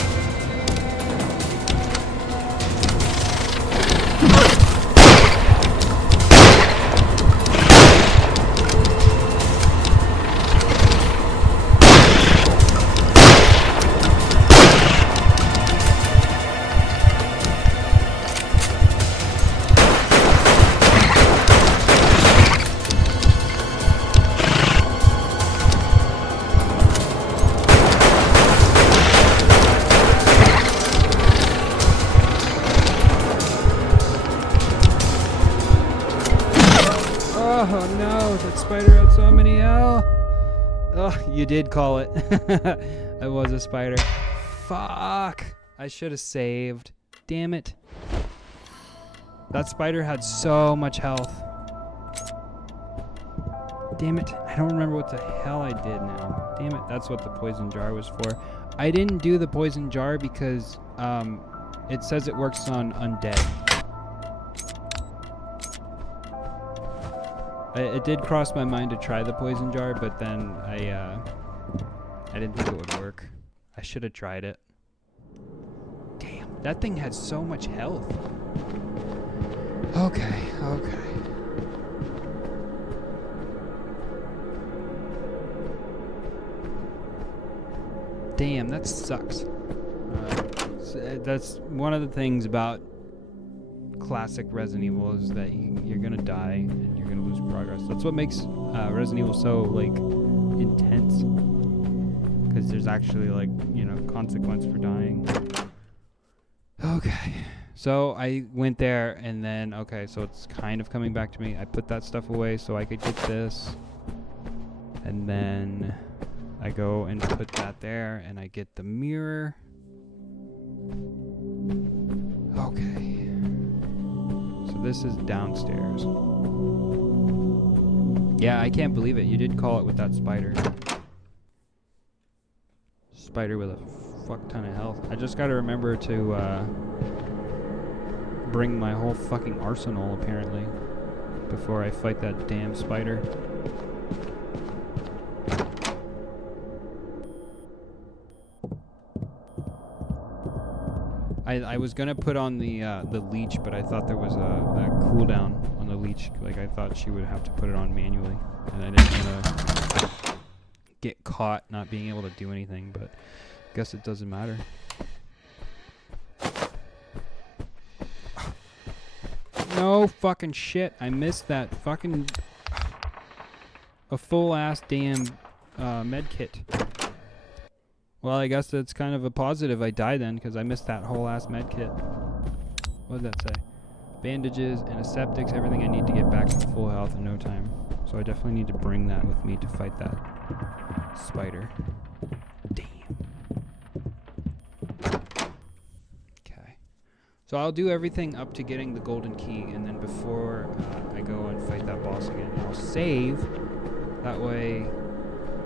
Oh no, that spider had so many L. Oh, you did call it. I was a spider. Fuck. I should have saved. Damn it. That spider had so much health. Damn it. I don't remember what the hell I did now. Damn it. That's what the poison jar was for. I didn't do the poison jar because it says it works on undead. It did cross my mind to try the poison jar, but then I didn't think it would work. I should have tried it. Damn, that thing had so much health. Okay. Damn, that sucks. That's one of the things about classic Resident Evil is that you're gonna die and you're gonna lose progress. That's what makes Resident Evil so like intense, because there's actually like, you know, consequence for dying. Okay, so I went there and then so it's kind of coming back to me. I put that stuff away so I could get this, and then I go and put that there and I get the mirror. Okay. This is downstairs. Yeah, I can't believe it. You did call it with that spider. Spider with a fuck ton of health. I just gotta remember to bring my whole fucking arsenal, apparently, before I fight that damn spider. I was gonna put on the leech, but I thought there was a cooldown on the leech. Like, I thought she would have to put it on manually, and I didn't want to get caught not being able to do anything. But I guess it doesn't matter. No fucking shit! I missed that fucking a full ass damn med kit. Well, I guess that's kind of a positive I die then, because I missed that whole ass med kit. What did that say? Bandages, antiseptics, everything I need to get back to full health in no time. So I definitely need to bring that with me to fight that spider. Damn. Okay. So I'll do everything up to getting the golden key, and then before I go and fight that boss again, I'll save. That way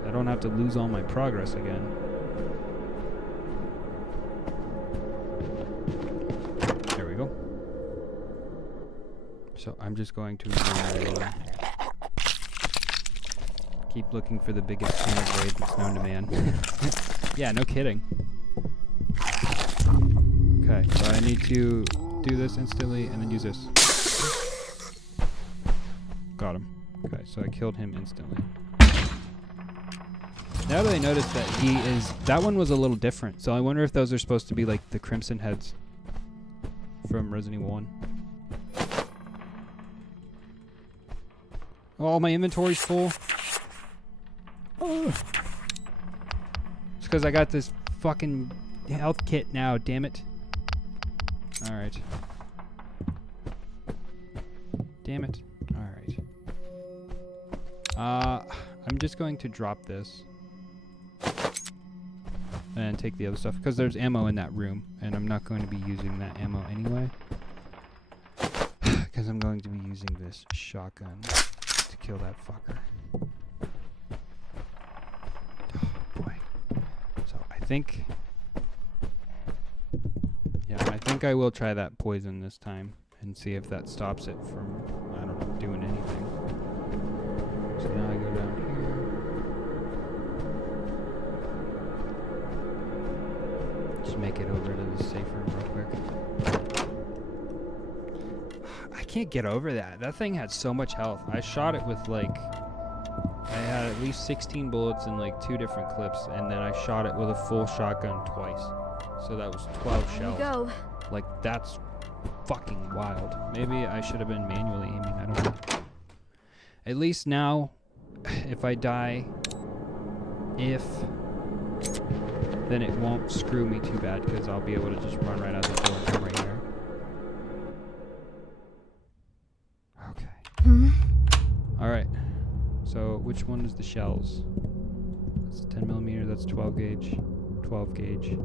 I don't have to lose all my progress again. There we go. So I'm just going to keep looking for the biggest blade that's known to man. Yeah, no kidding. Okay, so I need to do this instantly and then use this. Got him. Okay, so I killed him instantly. Now that I noticed that that one was a little different, so I wonder if those are supposed to be like the Crimson Heads from Resident Evil 1. Oh, my inventory's full. Oh. It's because I got this fucking health kit now, damn it. Alright. Damn it. Alright. I'm just going to drop this. And take the other stuff, because there's ammo in that room, and I'm not going to be using that ammo anyway. Because I'm going to be using this shotgun to kill that fucker. Oh boy. So I think I will try that poison this time and see if that stops it from, I don't know, doing anything. So now I go down here. Just make it over to the safe room real quick. I can't get over that. That thing had so much health. I shot it with like, I had at least 16 bullets in like 2 different clips, and then I shot it with a full shotgun twice. So that was 12 shells. Here you go. Like, that's fucking wild. Maybe I should have been manually aiming. I don't know. At least now, if I die, then it won't screw me too bad, because I'll be able to just run right out the door and come right here. Okay. Alright. So, which one is the shells? That's 10mm, that's 12 gauge, 12 gauge,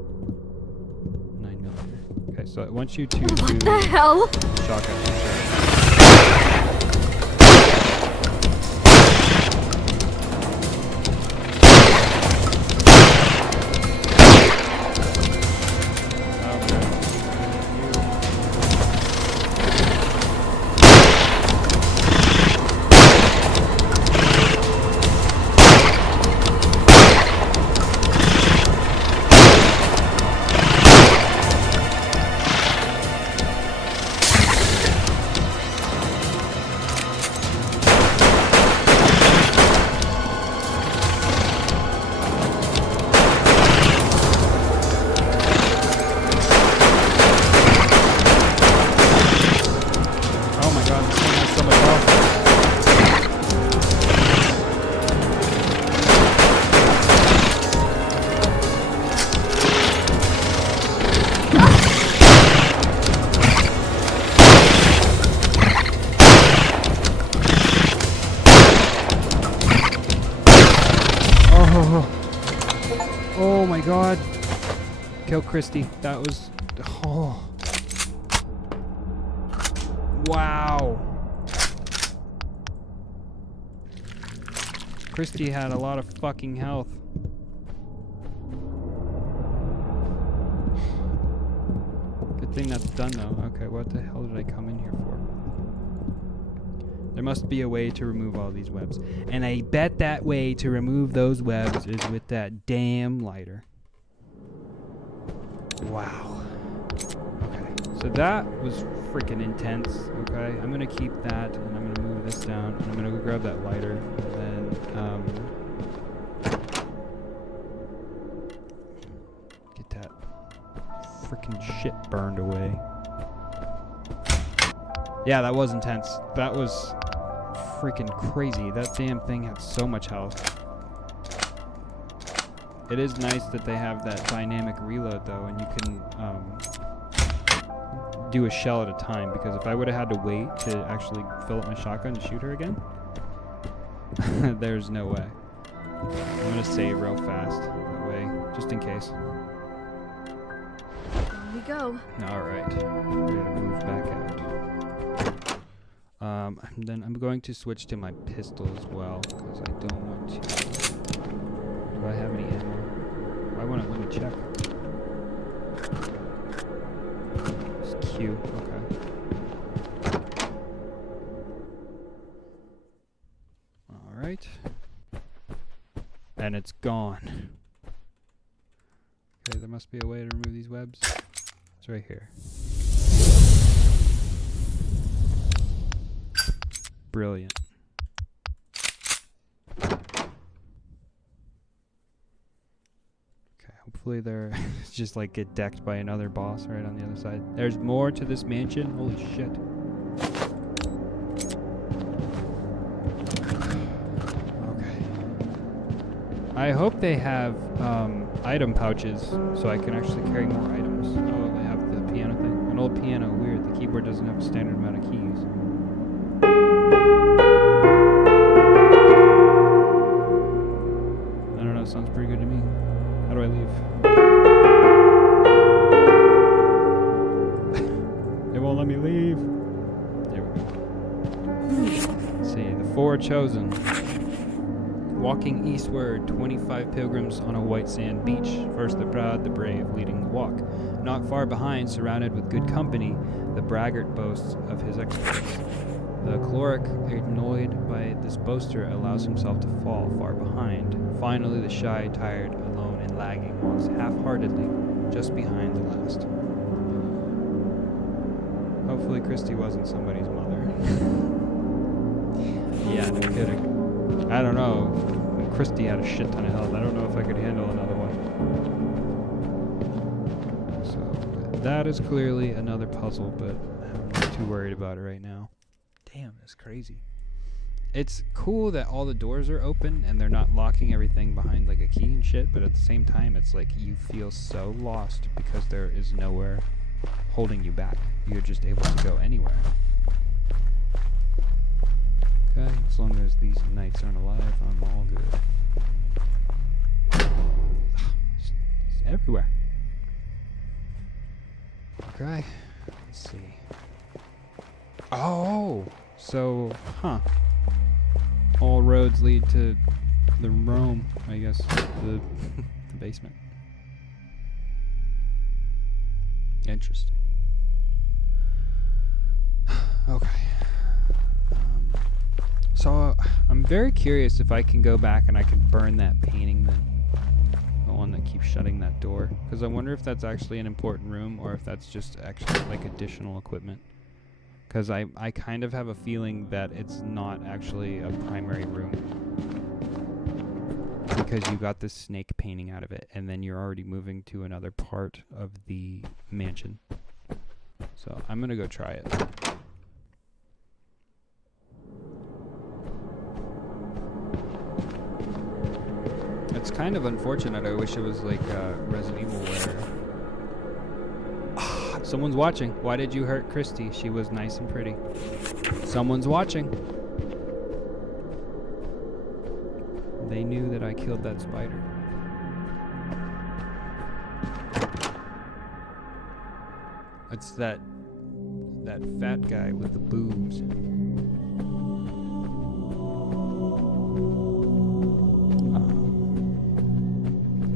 9mm. Okay, so I want you to do What the hell? shotgun. Oh my god. Kill Christy. That was... Oh. Wow. Christy had a lot of fucking health. Good thing that's done though. Okay, what the hell did I come in here for? There must be a way to remove all these webs. And I bet that way to remove those webs is with that damn lighter. Wow. Okay, so that was freaking intense. Okay, I'm gonna keep that, and I'm gonna move this down, and I'm gonna go grab that lighter, and then get that freaking shit burned away. Yeah, that was intense. That was freaking crazy. That damn thing had so much health. It is nice that they have that dynamic reload though, and you can do a shell at a time, because if I would have had to wait to actually fill up my shotgun to shoot her again, There's no way. I'm gonna save real fast that way, just in case. On we go. Alright. We're gonna move back out. Then I'm going to switch to my pistol as well, because I don't want to. Do I have any ammo? Why won't it let me check? It's Q, okay. Alright. And it's gone. Okay, there must be a way to remove these webs. It's right here. Brilliant. Okay, hopefully they're just like get decked by another boss right on the other side. There's more to this mansion. Holy shit. Okay. I hope they have item pouches so I can actually carry more items. Oh, they have the piano thing. An old piano, weird. The keyboard doesn't have a standard amount of keys. I don't know, sounds pretty good to me. How do I leave? They won't let me leave. There we go. Let's see, the 4 chosen. Walking eastward, 25 pilgrims on a white sand beach. First the proud, the brave, leading the walk. Not far behind, surrounded with good company, the braggart boasts of his exploits. The choleric, annoyed by this boaster, allows himself to fall far behind. Finally, the shy, tired, alone, and lagging walks half-heartedly just behind the last. Hopefully Christy wasn't somebody's mother. Yeah, no kidding. I don't know. Christy had a shit ton of health. I don't know if I could handle another one. So, that is clearly another puzzle, but I'm not too worried about it right now. Damn, that's crazy. It's cool that all the doors are open and they're not locking everything behind like a key and shit, but at the same time, it's like you feel so lost because there is nowhere holding you back. You're just able to go anywhere. Okay, as long as these knights aren't alive, I'm all good. It's everywhere. Okay, let's see. Oh, so, all roads lead to the Rome, I guess, the basement. Interesting. Okay. So I'm very curious if I can go back and I can burn that painting then. The one that keeps shutting that door. Because I wonder if that's actually an important room or if that's just actually like additional equipment. Because I kind of have a feeling that it's not actually a primary room. Because you got this snake painting out of it and then you're already moving to another part of the mansion. So I'm going to go try it. It's kind of unfortunate. I wish it was like Resident Evil where someone's watching. Why did you hurt Christy? She was nice and pretty. Someone's watching. They knew that I killed that spider. It's that fat guy with the boobs.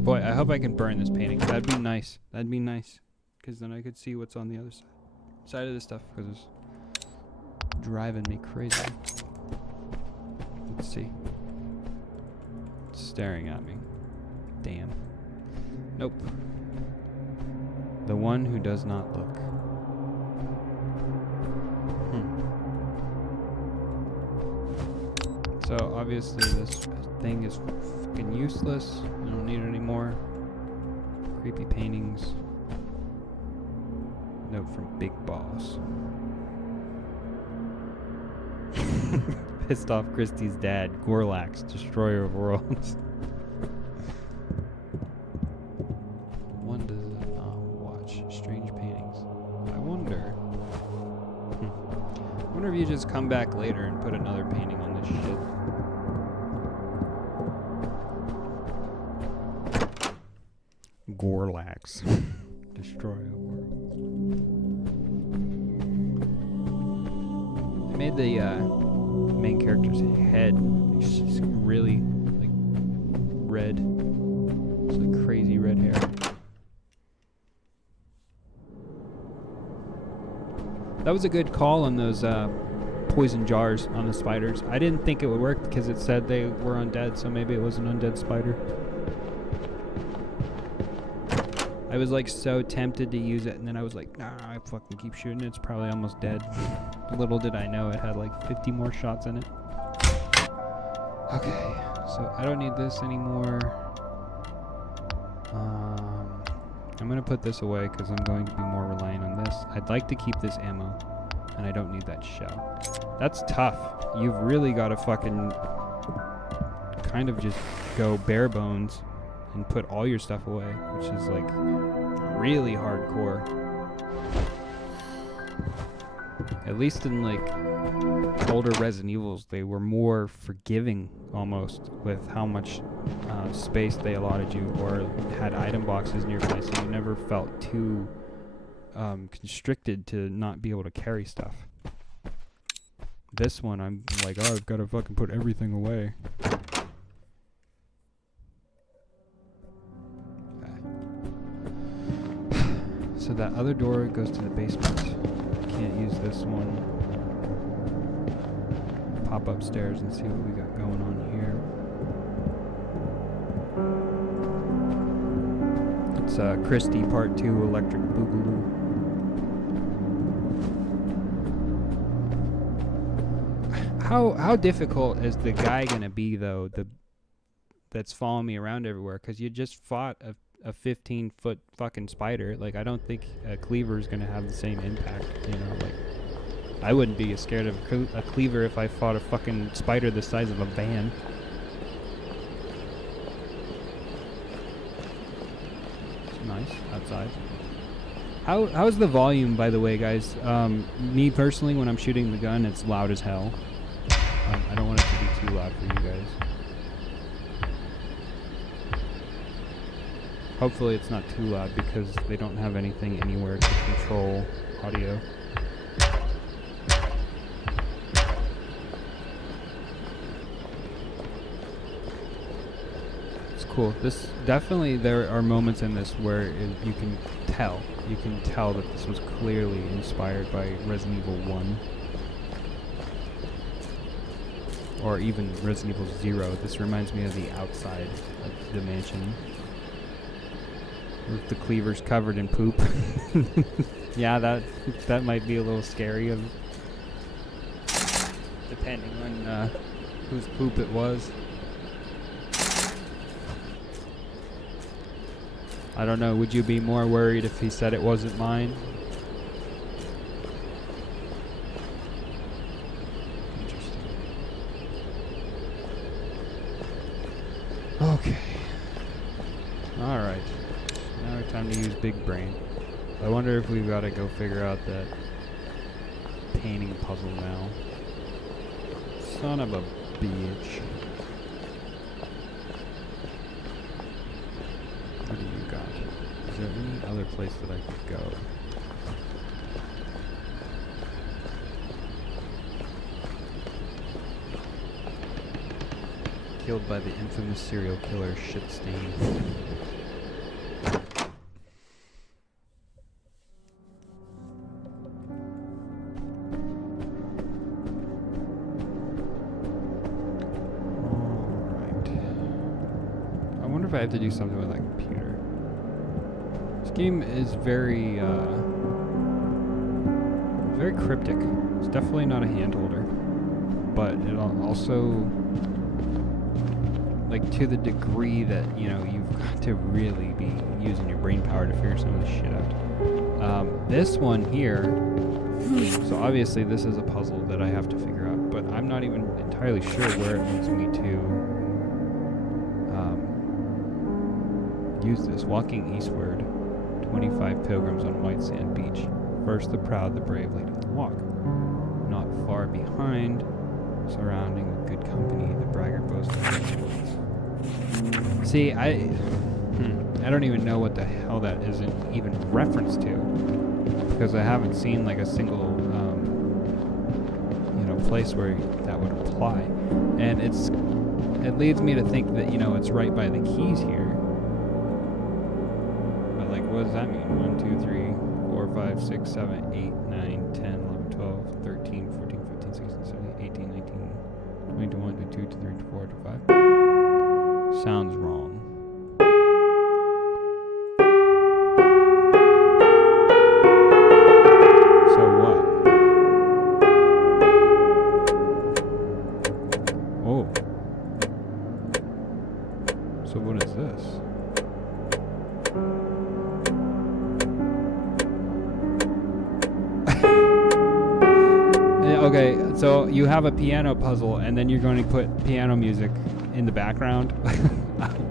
Boy, I hope I can burn this painting. That'd be nice. That'd be nice. Because then I could see what's on the other side of this stuff. Because it's driving me crazy. Let's see. It's staring at me. Damn. Nope. The one who does not look. So obviously this thing is fucking useless. I don't need it anymore. Creepy paintings. Note from Big Boss. Pissed off Christy's dad, Gorlax, destroyer of worlds. One does not watch strange paintings. I wonder. I wonder if you just come back later and put another painting on this shit. Gorlax. Destroy a world. I made the main character's head just really like red. It's like crazy red hair. That was a good call on those poison jars on the spiders. I didn't think it would work because it said they were undead, so maybe it was an undead spider. I was like so tempted to use it, and then I was like, nah, I fucking keep shooting. It's probably almost dead. Little did I know it had like 50 more shots in it. Okay, so I don't need this anymore. I'm gonna put this away because I'm going to be more reliant on this. I'd like to keep this ammo, and I don't need that shell. That's tough. You've really got to fucking kind of just go bare bones and put all your stuff away, which is like really hardcore. At least in like older Resident Evils, they were more forgiving almost with how much space they allotted you, or had item boxes nearby, so you never felt too constricted to not be able to carry stuff. This one, I'm like, oh, I've got to fucking put everything away. So that other door goes to the basement. I can't use this one. Pop upstairs and see what we got going on here. It's Christie Part 2 Electric Boogaloo. How difficult is the guy gonna be though? That's following me around everywhere, because you just fought a 15-foot fucking spider. Like, I don't think a cleaver is gonna have the same impact. You know, like, I wouldn't be as scared of a cleaver if I fought a fucking spider the size of a van. It's nice outside. How's the volume, by the way, guys? Me personally, when I'm shooting the gun, it's loud as hell. I don't want it to be too loud for you guys. Hopefully it's not too loud, because they don't have anything anywhere to control audio. It's cool. This definitely, there are moments in this where you can tell that this was clearly inspired by Resident Evil 1. Or even Resident Evil 0. This reminds me of the outside of the mansion. With the cleavers covered in poop. Yeah, that might be a little scary, depending on whose poop it was. I don't know, would you be more worried if he said it wasn't mine? Okay. Alright. Now time to use big brain. I wonder if we've got to go figure out that painting puzzle now. Son of a bitch. What do you got? Is there any other place that I could go? Killed by the infamous serial killer Shitstain. Alright. I wonder if I have to do something with that computer. This game is very cryptic. It's definitely not a hand holder. But it also, like, to the degree that, you know, you've got to really be using your brain power to figure some of this shit out. This one here, so obviously this is a puzzle that I have to figure out, but I'm not even entirely sure where it leads me to use this. Walking eastward, 25 pilgrims on white sand beach. First the proud, the brave leading the walk. Not far behind, surrounding with good company, the braggart boasts of his exploits. See, I don't even know what the hell that is even reference to, because I haven't seen like a single place where that would apply, and it leads me to think that it's right by the keys here. But like, what does that mean? 1, 2, 3, 4, 5, 6, 7, 8, 9, 10, 11, 12, 13, 14, 15, 16, 17, 18, 19, 20, 21, 22, 23, 24, 25. Sounds wrong. So what? Oh. So what is this? Okay, so you have a piano puzzle, and then you're going to put piano music in the background?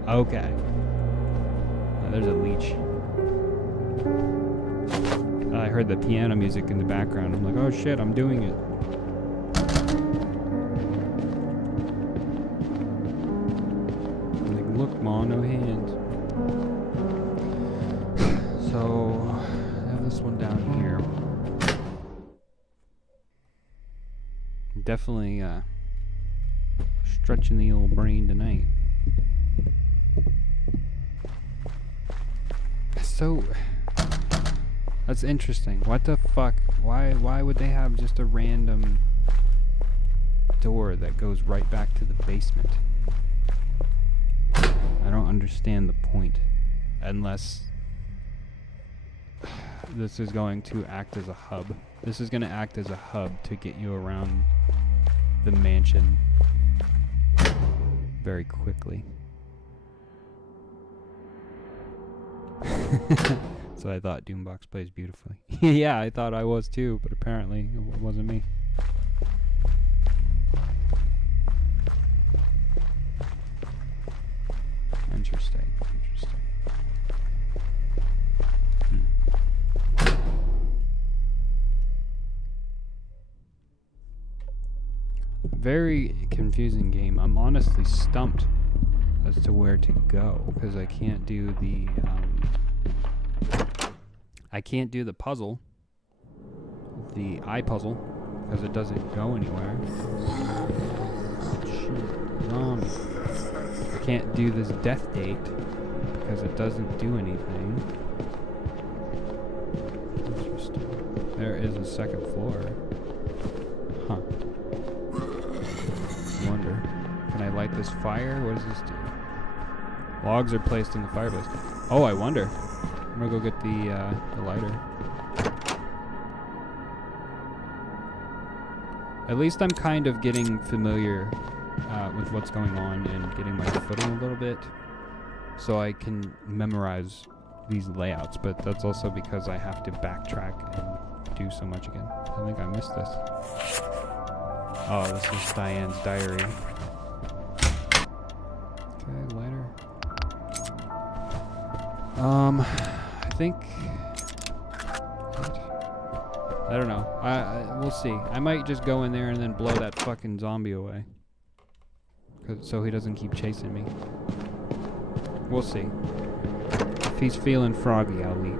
Okay. There's a leech. I heard the piano music in the background. I'm like, oh shit, I'm doing it. I'm like, look, Ma, no hands. So, I have this one down here. Definitely stretching the old brain tonight. So that's interesting. What the fuck? Why would they have just a random door that goes right back to the basement? I don't understand the point, unless this is going to act as a hub. This is going to act as a hub to get you around the mansion very quickly. So I thought Doombox plays beautifully. Yeah, I thought I was too, but apparently it wasn't me. Interesting. Very confusing game. I'm honestly stumped as to where to go, because I can't do the puzzle, the eye puzzle, because it doesn't go anywhere. Shit, zombie. I can't do this death date because it doesn't do anything. Interesting. There is a second floor. Huh. Wonder. Can I light this fire? What does this do? Logs are placed in the fireplace. Oh, I wonder. I'm gonna go get the lighter. At least I'm kind of getting familiar with what's going on and getting my footing a little bit, so I can memorize these layouts. But that's also because I have to backtrack and do so much again. I think I missed this. Oh, this is Diane's diary. Okay, lighter. I think... I don't know. We'll see. I might just go in there and then blow that fucking zombie away, so he doesn't keep chasing me. We'll see. If he's feeling froggy, I'll leave.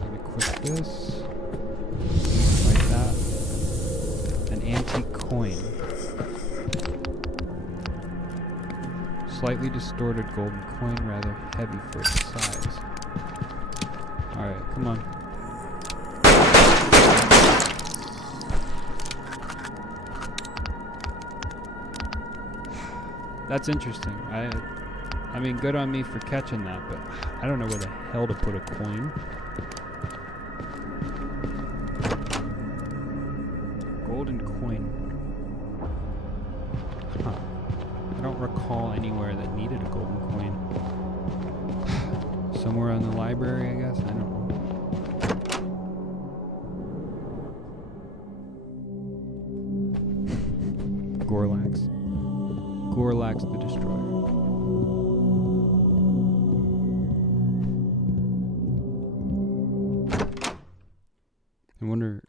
Let me equip this. Like that. An antique coin. Slightly distorted golden coin, rather heavy for its size. Alright, come on. That's interesting. I mean, good on me for catching that, but I don't know where the hell to put a coin. Golden coin. Huh. I don't recall anywhere that needed a golden coin. Somewhere in the library, I guess? I don't know. Gorlax. Gorlax the Destroyer. I wonder,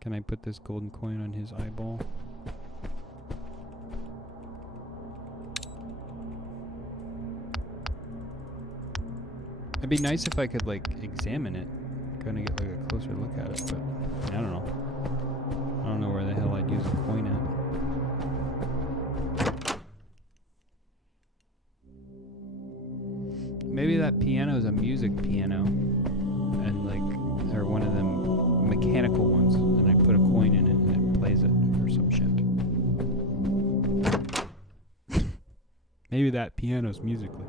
can I put this golden coin on his eyeball? It'd be nice if I could like examine it, kind of get like a closer look at it, but I don't know. I don't know where the hell I'd use a coin at. Maybe that piano is a music piano, and like, or one of them mechanical ones, and I put a coin in it and it plays it or some shit. Maybe that piano's musically.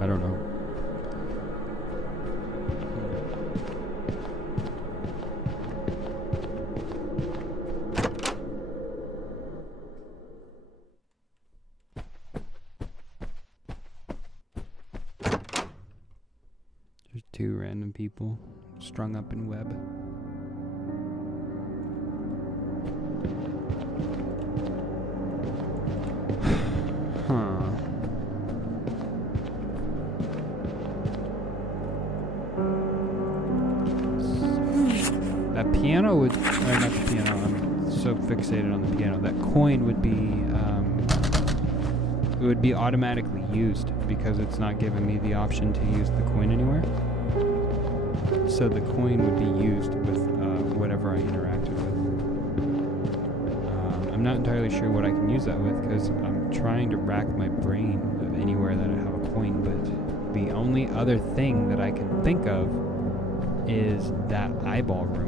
I don't know. There's two random people strung up in web. Huh. That piano would, not the piano, I'm so fixated on the piano. That coin would be, it would be automatically used because it's not giving me the option to use the coin anywhere. So the coin would be used with whatever I interacted with. I'm not entirely sure what I can use that with because I'm trying to rack my brain of anywhere that I have a coin, but the only other thing that I can think of is that eyeball room.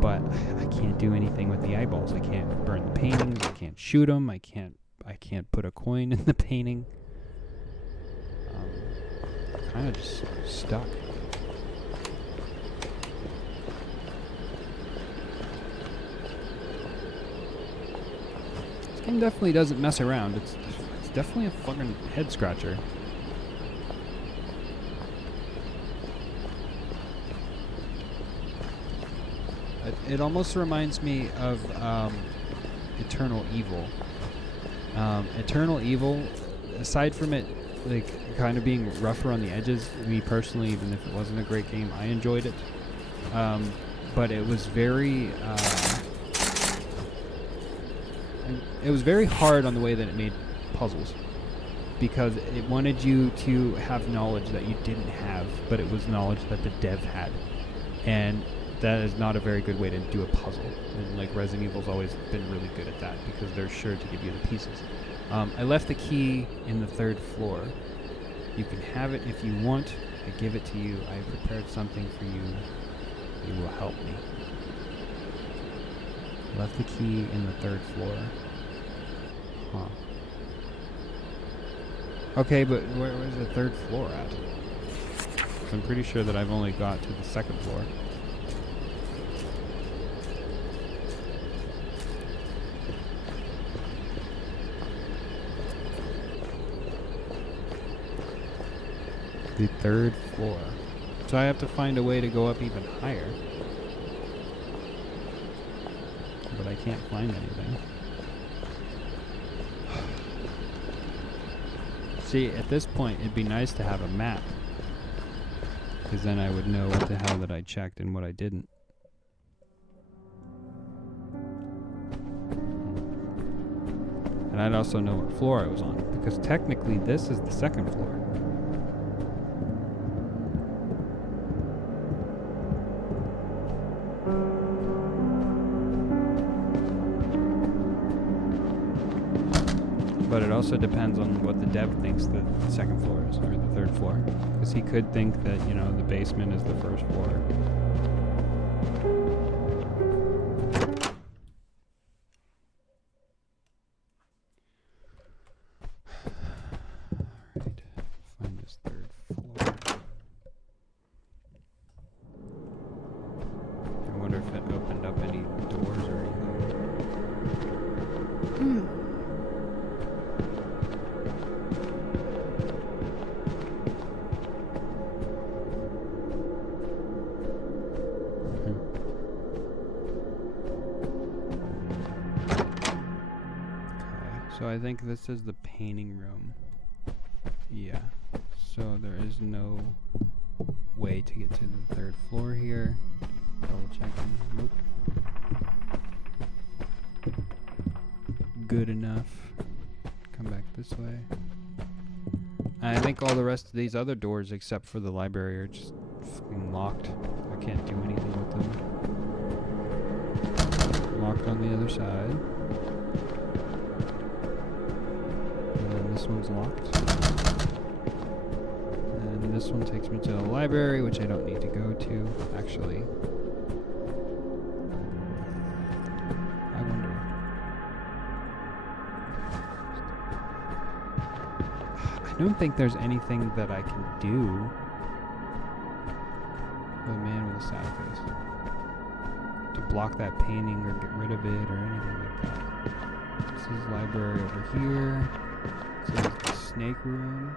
But I can't do anything with the eyeballs. I can't burn the paintings. I can't shoot them. I can't put a coin in the painting. Kind of just stuck. This game definitely doesn't mess around. It's definitely a fucking head scratcher. It almost reminds me of Eternal Evil. Eternal Evil, aside from it like kind of being rougher on the edges, me personally, even if it wasn't a great game, I enjoyed it. But it was very hard on the way that it made puzzles, because it wanted you to have knowledge that you didn't have, but it was knowledge that the dev had, and that is not a very good way to do a puzzle. And like Resident Evil's always been really good at that because they're sure to give you the pieces. I left the key in the 3rd floor. You can have it if you want. I give it to you. I prepared something for you. You will help me. Left the key in the 3rd floor. Huh. Okay, but where's the 3rd floor at? I'm pretty sure that I've only got to the 2nd floor. The 3rd floor. So I have to find a way to go up even higher. But I can't find anything. See, at this point, it'd be nice to have a map. Because then I would know what the hell that I checked and what I didn't. And I'd also know what floor I was on. Because technically, this is the 2nd floor. But it also depends on what the dev thinks the 2nd floor is, or the 3rd floor. Because he could think that, you know, the basement is the 1st floor. Alright, find this 3rd floor. I wonder if it opened up any doors or anything. So I think this is the painting room. Yeah. So there is no way to get to the 3rd floor here. Double checking. Nope. Good enough. come back this way. I think all the rest of these other doors, except for the library, are just fucking locked. I can't do anything with them. Locked on the other side. And then this one's locked. And this one takes me to the library, which I don't need to go to, actually. I wonder. I don't think there's anything that I can do. The man with a sad face. To block that painting or get rid of it or anything like that. This is library over here. This is the snake room.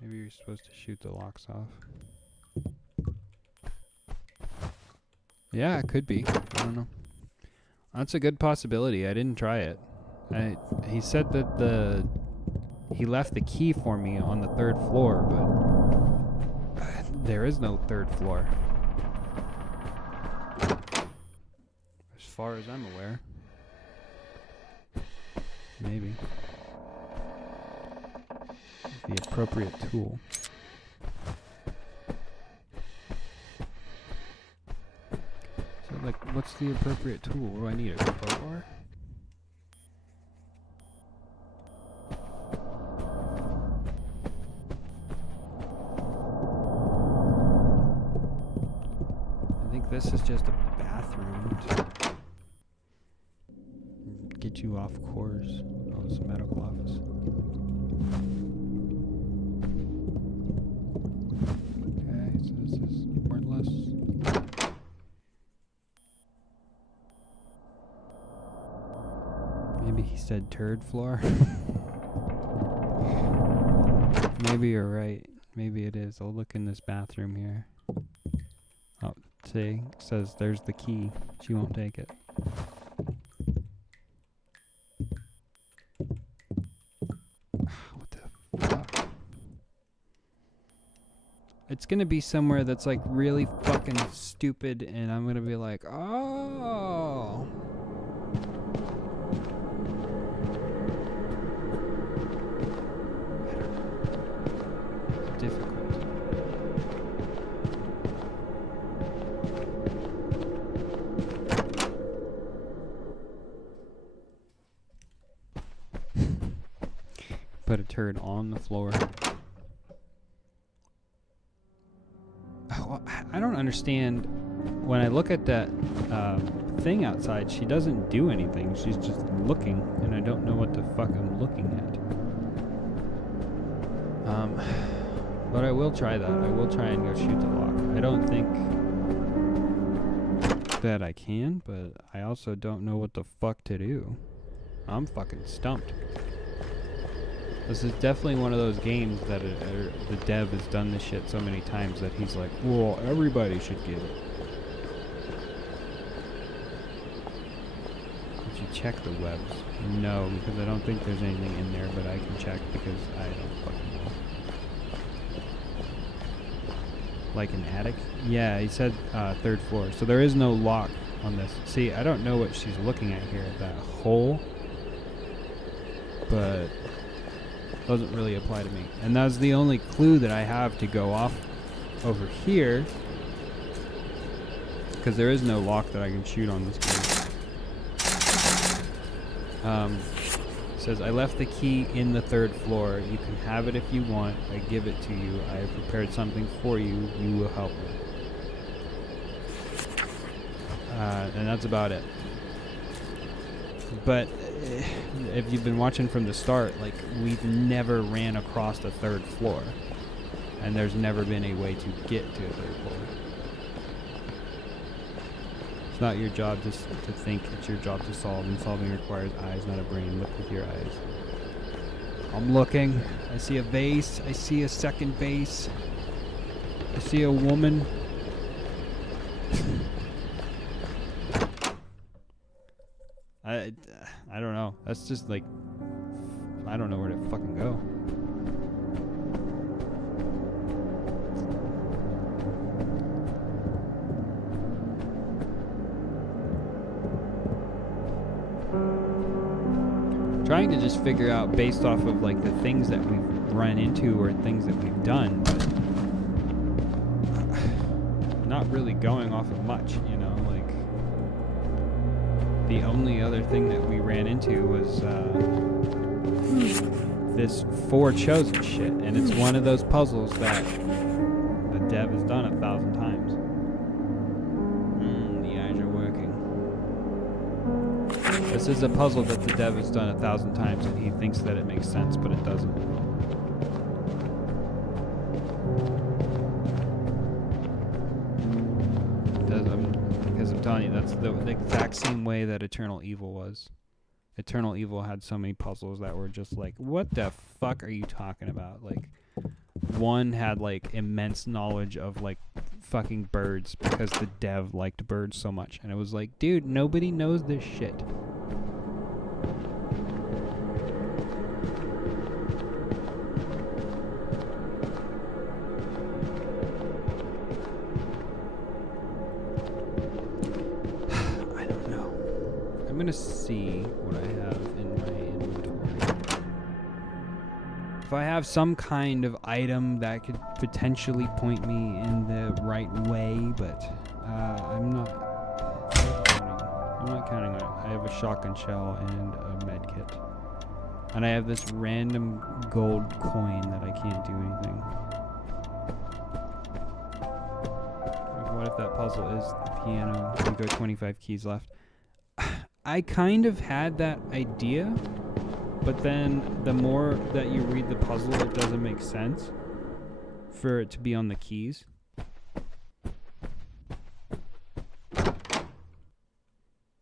Maybe you're supposed to shoot the locks off. Yeah, it could be. I don't know. That's a good possibility. I didn't try it. He said that he left the key for me on the 3rd floor, but there is no 3rd floor. As far as I'm aware. Maybe. The appropriate tool. So, like, what's the appropriate tool? What do I need? A crowbar? I think this is just a bathroom to get you off course. Oh, it's a medical office. Okay, so this is pointless. Maybe he said turd floor. Maybe you're right. Maybe it is. I'll look in this bathroom here. Oh, see, it says there's the key. She won't take it. What the fuck? It's gonna be somewhere that's like really fucking stupid, and I'm gonna be like, oh. It's difficult. Put a turd on the floor. Oh, I don't understand. When I look at that thing outside, she doesn't do anything. She's just looking, and I don't know what the fuck I'm looking at. But I will try that. I will try and go shoot the lock. I don't think that I can, but I also don't know what the fuck to do. I'm fucking stumped. This is definitely one of those games that the dev has done this shit so many times that he's like, well, everybody should get it. Did you check the webs? No, because I don't think there's anything in there, but I can check because I don't fucking know. Like an attic? Yeah, he said 3rd floor. So there is no lock on this. See, I don't know what she's looking at here. That hole. But doesn't really apply to me. And that's the only clue that I have to go off over here. Because there is no lock that I can shoot on this game. Says, I left the key in the 3rd floor. You can have it if you want. I give it to you. I have prepared something for you. You will help me. And that's about it. But if you've been watching from the start, like, we've never ran across the 3rd floor. And there's never been a way to get to the 3rd floor. It's not your job to think, it's your job to solve, and solving requires eyes, not a brain. Look with your eyes. I'm looking. I see a vase. I see a second vase. I see a woman. I don't know. That's just like, I don't know where to fucking go. trying to just figure out based off of like the things that we've run into or things that we've done, but not really going off of much, you know, like the only other thing that we ran into was this For Chosen shit, and it's one of those puzzles that the dev has done 1,000 times. The eyes are working. This is a puzzle that the dev has done 1,000 times, and he thinks that it makes sense, but it doesn't. Because I'm telling you, that's the exact same way that Eternal Evil was. Eternal Evil had so many puzzles that were just like, what the fuck are you talking about? Like, one had like immense knowledge of like fucking birds because the dev liked birds so much, and it was like, dude, nobody knows this shit. I don't know. I'm gonna see what I have in my inventory. If I have some kind of item that could potentially point me in the right way, but I'm not counting on it. I have a shotgun shell and a med kit. And I have this random gold coin that I can't do anything. What if that puzzle is the piano? We go 25 keys left. I kind of had that idea, but then the more that you read the puzzle, it doesn't make sense for it to be on the keys.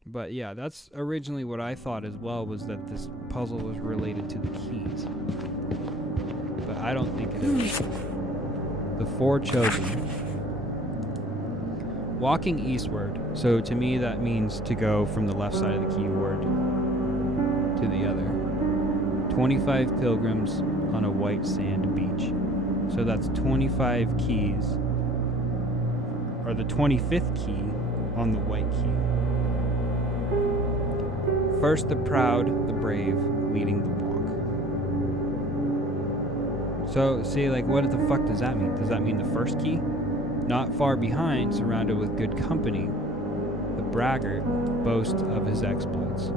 But yeah, that's originally what I thought as well, was that this puzzle was related to the keys. But I don't think it is. The For Chosen. Walking eastward. So to me that means to go from the left side of the keyboard to the other. 25 pilgrims on a white sand beach. So that's 25 keys, or the 25th key on the white key. First the proud, the brave, leading the walk. So, see, like, what the fuck does that mean? Does that mean the first key? Not far behind, surrounded with good company, the braggart boasts of his exploits.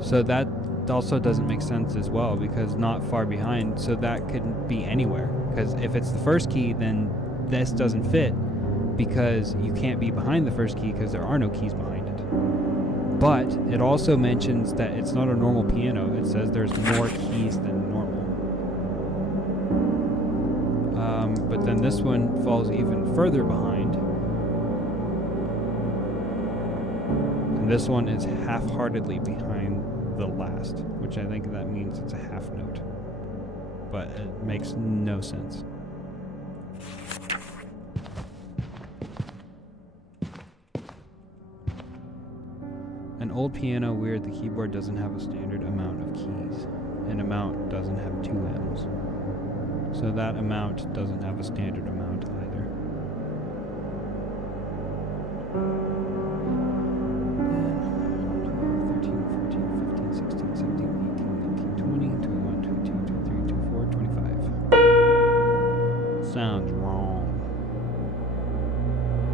So that also doesn't make sense as well, because not far behind, so that could be anywhere. Because if it's the first key, then this doesn't fit, because you can't be behind the first key because there are no keys behind it. But it also mentions that it's not a normal piano. It says there's more keys than normal. But then this one falls even further behind. And this one is half-heartedly behind the last, which I think that means it's a half note. But it makes no sense. An old piano, weird, the keyboard doesn't have a standard amount of keys. An amount doesn't have 2 M's. So that amount doesn't have a standard amount either. Sounds wrong.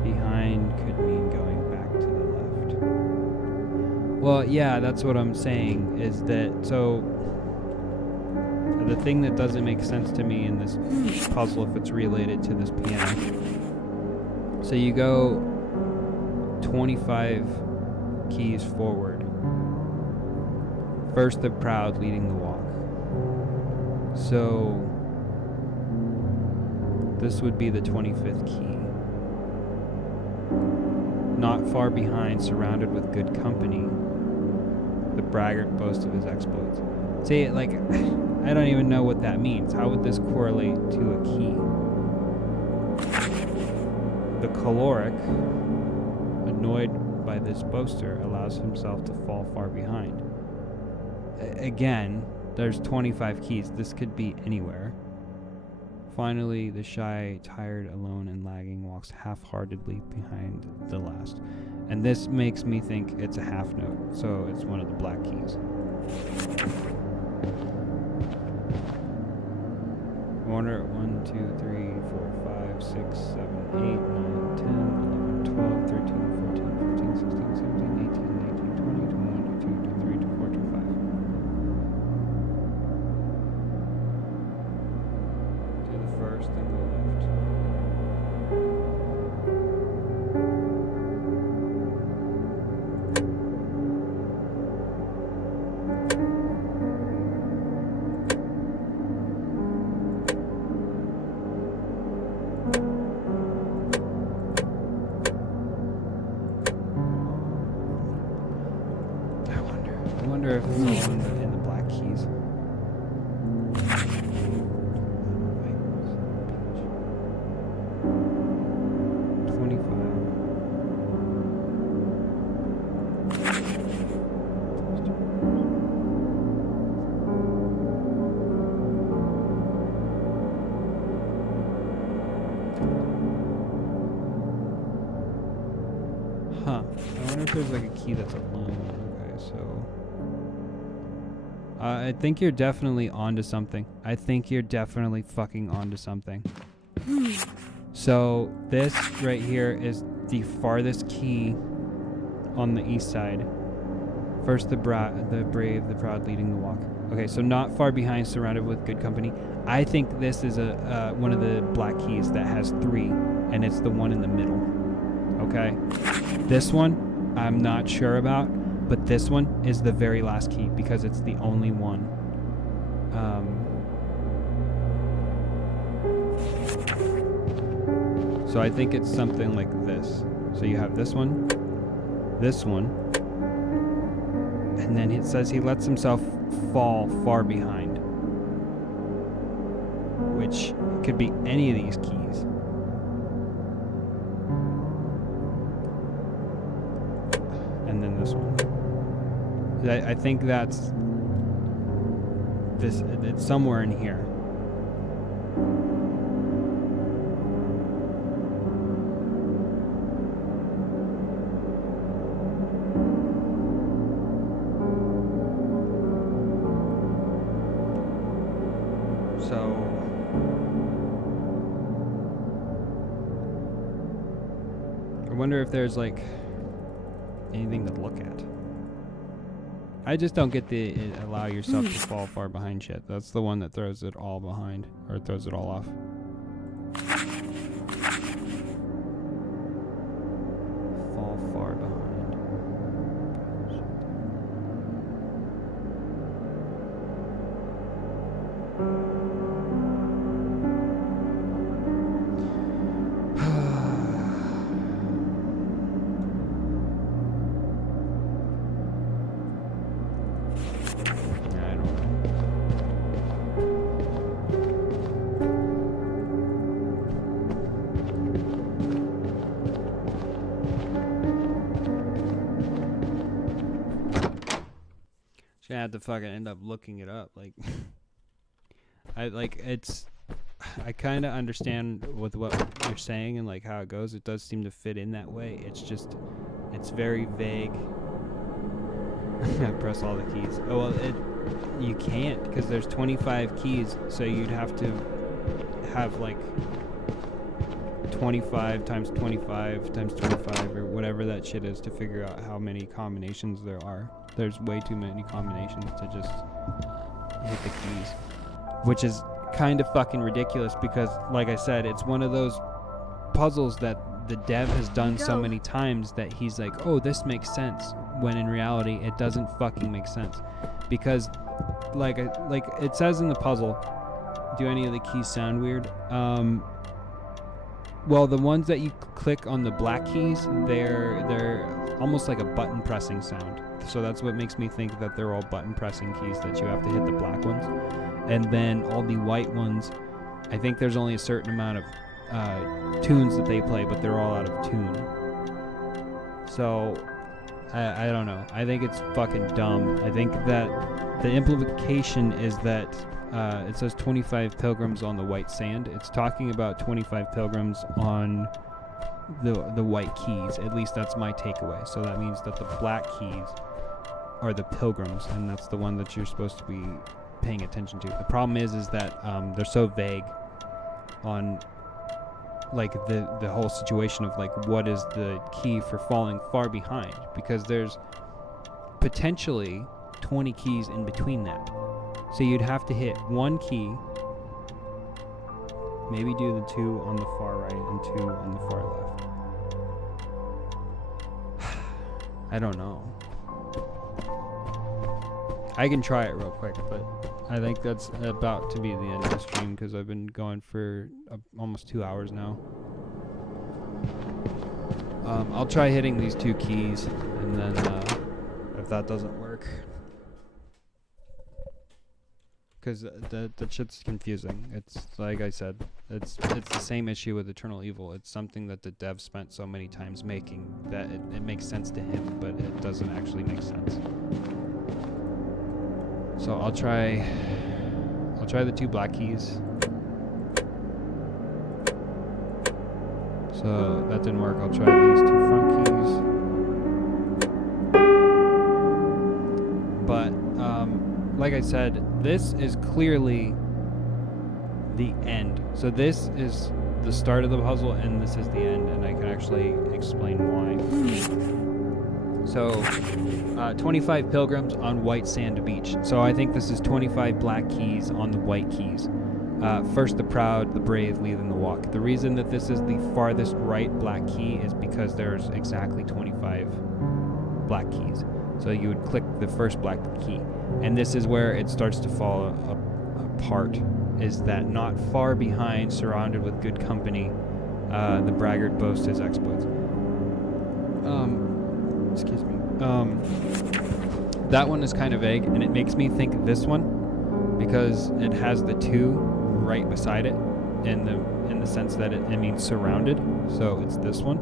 Behind could mean going back to the left. Well, yeah, that's what I'm saying, is that, so the thing that doesn't make sense to me in this puzzle, if it's related to this piano, so you go 25 keys forward. First the proud, leading the walk. So this would be the 25th key. Not far behind, surrounded with good company, the braggart boasts of his exploits. See, like, I don't even know what that means. How would this correlate to a key? The choleric, annoyed by this boaster, allows himself to fall far behind. Again, there's 25 keys. This could be anywhere. Finally, the shy, tired, alone, and lagging walks half-heartedly behind the last. And this makes me think it's a half note, so it's one of the black keys. I wonder 1, 2, 3, 4, 5, 6, 7, 8, 9, 10, 11, 12, 13, 14, 15, 16, 17, 18, 19, 20, 21, 22, 23, 24, 25. Do the first, then go left. I wonder if it's all in the black keys. Huh. I wonder if there's like a key that's alone. Okay, so I think you're definitely onto something. I think you're definitely fucking onto something. So this right here is the farthest key on the east side. First the brave, the proud leading the walk. Okay, so not far behind, surrounded with good company. I think this is a one of the black keys that has 3, and it's the one in the middle. Okay, this one I'm not sure about, but this one is the very last key because it's the only one. So I think it's something like this. So you have this one, and then it says he lets himself fall far behind, which could be any of these keys. And then this one. I think that's this. It's somewhere in here. So I wonder if there's like anything to look at. I just don't get the allow yourself to fall far behind shit. That's the one that throws it all behind, or throws it all off. Fall far behind. I had to fucking end up looking it up. Like, I kind of understand with what you're saying and like how it goes. It does seem to fit in that way. It's just, it's very vague. I press all the keys. Oh well, you can't because there's 25 keys, so you'd have to have like 25 times 25 times 25 or whatever that shit is to figure out how many combinations there are. There's way too many combinations to just hit the keys, which is kind of fucking ridiculous because, like I said, it's one of those puzzles that the dev has done so many times that he's like, oh, this makes sense, when in reality it doesn't fucking make sense. Because like it says in the puzzle, do any of the keys sound weird? Well, the ones that you click on the black keys, they're almost like a button pressing sound. So that's what makes me think that they're all button pressing keys, that you have to hit the black ones. And then all the white ones, I think there's only a certain amount of tunes that they play, but they're all out of tune. So I don't know. I think it's fucking dumb. I think that the implication is that it says 25 pilgrims on the white sand. It's talking about 25 pilgrims on the white keys. At least that's my takeaway. So that means that the black keys are the pilgrims, and that's the one that you're supposed to be paying attention to. The problem is that they're so vague on like the whole situation of like what is the key for falling far behind, because there's potentially 20 keys in between that. So you'd have to hit one key, maybe do the 2 on the far right and 2 on the far left. I don't know. I can try it real quick, but I think that's about to be the end of the stream because I've been going for almost 2 hours now. I'll try hitting these 2 keys, and then if that doesn't work, because the shit's confusing. It's like I said, it's the same issue with Eternal Evil. It's something that the dev spent so many times making that it makes sense to him, but it doesn't actually make sense. So I'll try the 2 black keys. So that didn't work. I'll try these 2 front keys. But like I said, this is clearly the end. So this is the start of the puzzle and this is the end, and I can actually explain why. So 25 pilgrims on white sand beach. So I think this is 25 black keys on the white keys. First the proud, the brave, lead in the walk. The reason that this is the farthest right black key is because there's exactly 25 black keys. So you would click the first black key. And this is where it starts to fall apart, is that not far behind, surrounded with good company, the braggart boasts his exploits. Excuse me. That one is kind of vague, and it makes me think this one, because it has the 2 right beside it, in the sense that it means surrounded. So it's this one.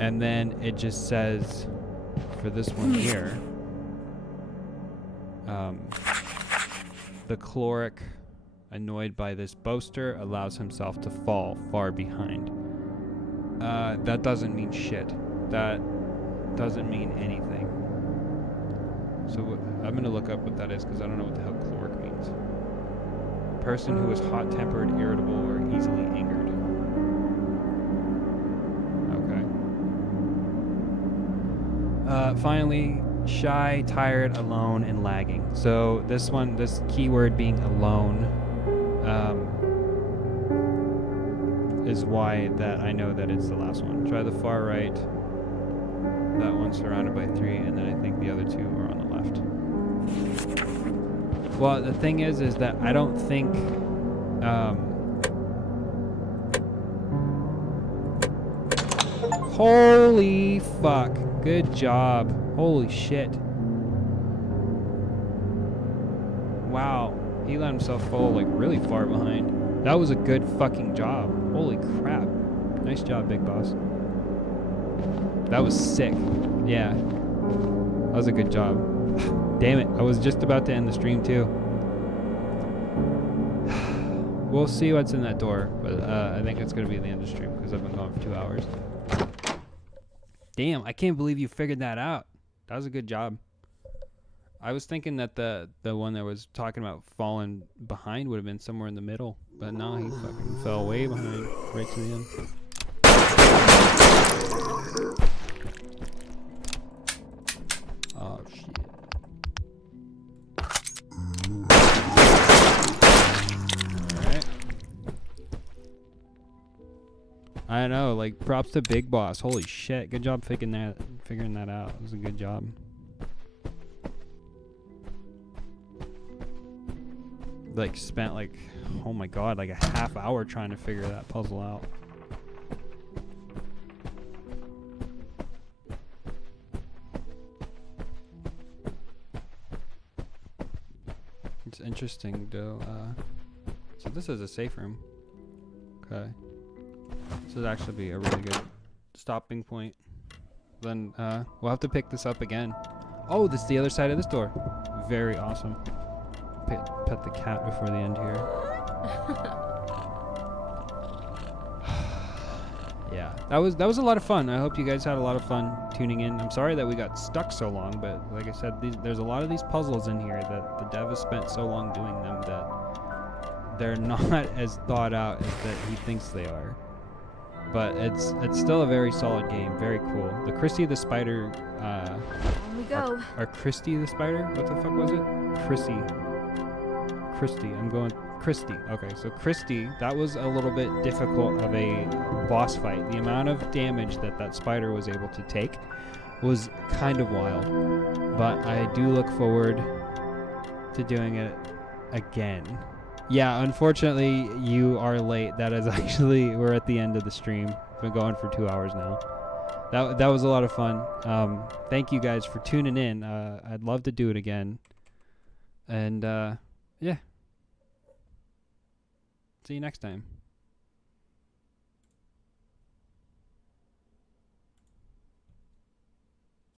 And then it just says for this one here, the cleric, annoyed by this boaster, allows himself to fall far behind. That doesn't mean shit. That doesn't mean anything. So I'm gonna look up what that is, because I don't know what the hell cleric means. Person who is hot-tempered, irritable, or easily angered. Finally, shy, tired, alone, and lagging. So this keyword being alone, is why that I know that it's the last one. Try the far right. That one's surrounded by 3, and then I think the other 2 are on the left. Well, the thing is that I don't think, holy fuck. Good job. Holy shit. Wow. He let himself fall like really far behind. That was a good fucking job. Holy crap. Nice job, Big Boss. That was sick. Yeah. That was a good job. Damn it. I was just about to end the stream too. We'll see what's in that door, but I think it's going to be the end of the stream because I've been gone for 2 hours. Damn, I can't believe you figured that out. That was a good job. I was thinking that the one that was talking about falling behind would have been somewhere in the middle, but no, he fucking fell way behind, right to the end. Oh shit. Alright. I know, like, props to Big Boss. Holy shit, good job figuring that out. It was a good job. Like, spent like, oh my god, like a half hour trying to figure that puzzle out. It's interesting though. So this is a safe room. Okay. This would actually be a really good stopping point. Then we'll have to pick this up again. Oh, this is the other side of this door. Very awesome. Pet the cat before the end here. Yeah, that was a lot of fun. I hope you guys had a lot of fun tuning in. I'm sorry that we got stuck so long, but like I said, there's a lot of these puzzles in here that the dev has spent so long doing them that they're not as thought out as that he thinks they are. But it's still a very solid game, very cool. The Christy the Spider, On we go. or Christy the Spider? What the fuck was it? Christy. I'm going Christy. Okay, so Christy, that was a little bit difficult of a boss fight. The amount of damage that spider was able to take was kind of wild. But I do look forward to doing it again. Yeah, unfortunately, you are late. That is actually, we're at the end of the stream. It's been going for 2 hours now. That was a lot of fun. Thank you guys for tuning in. I'd love to do it again. And, yeah. See you next time.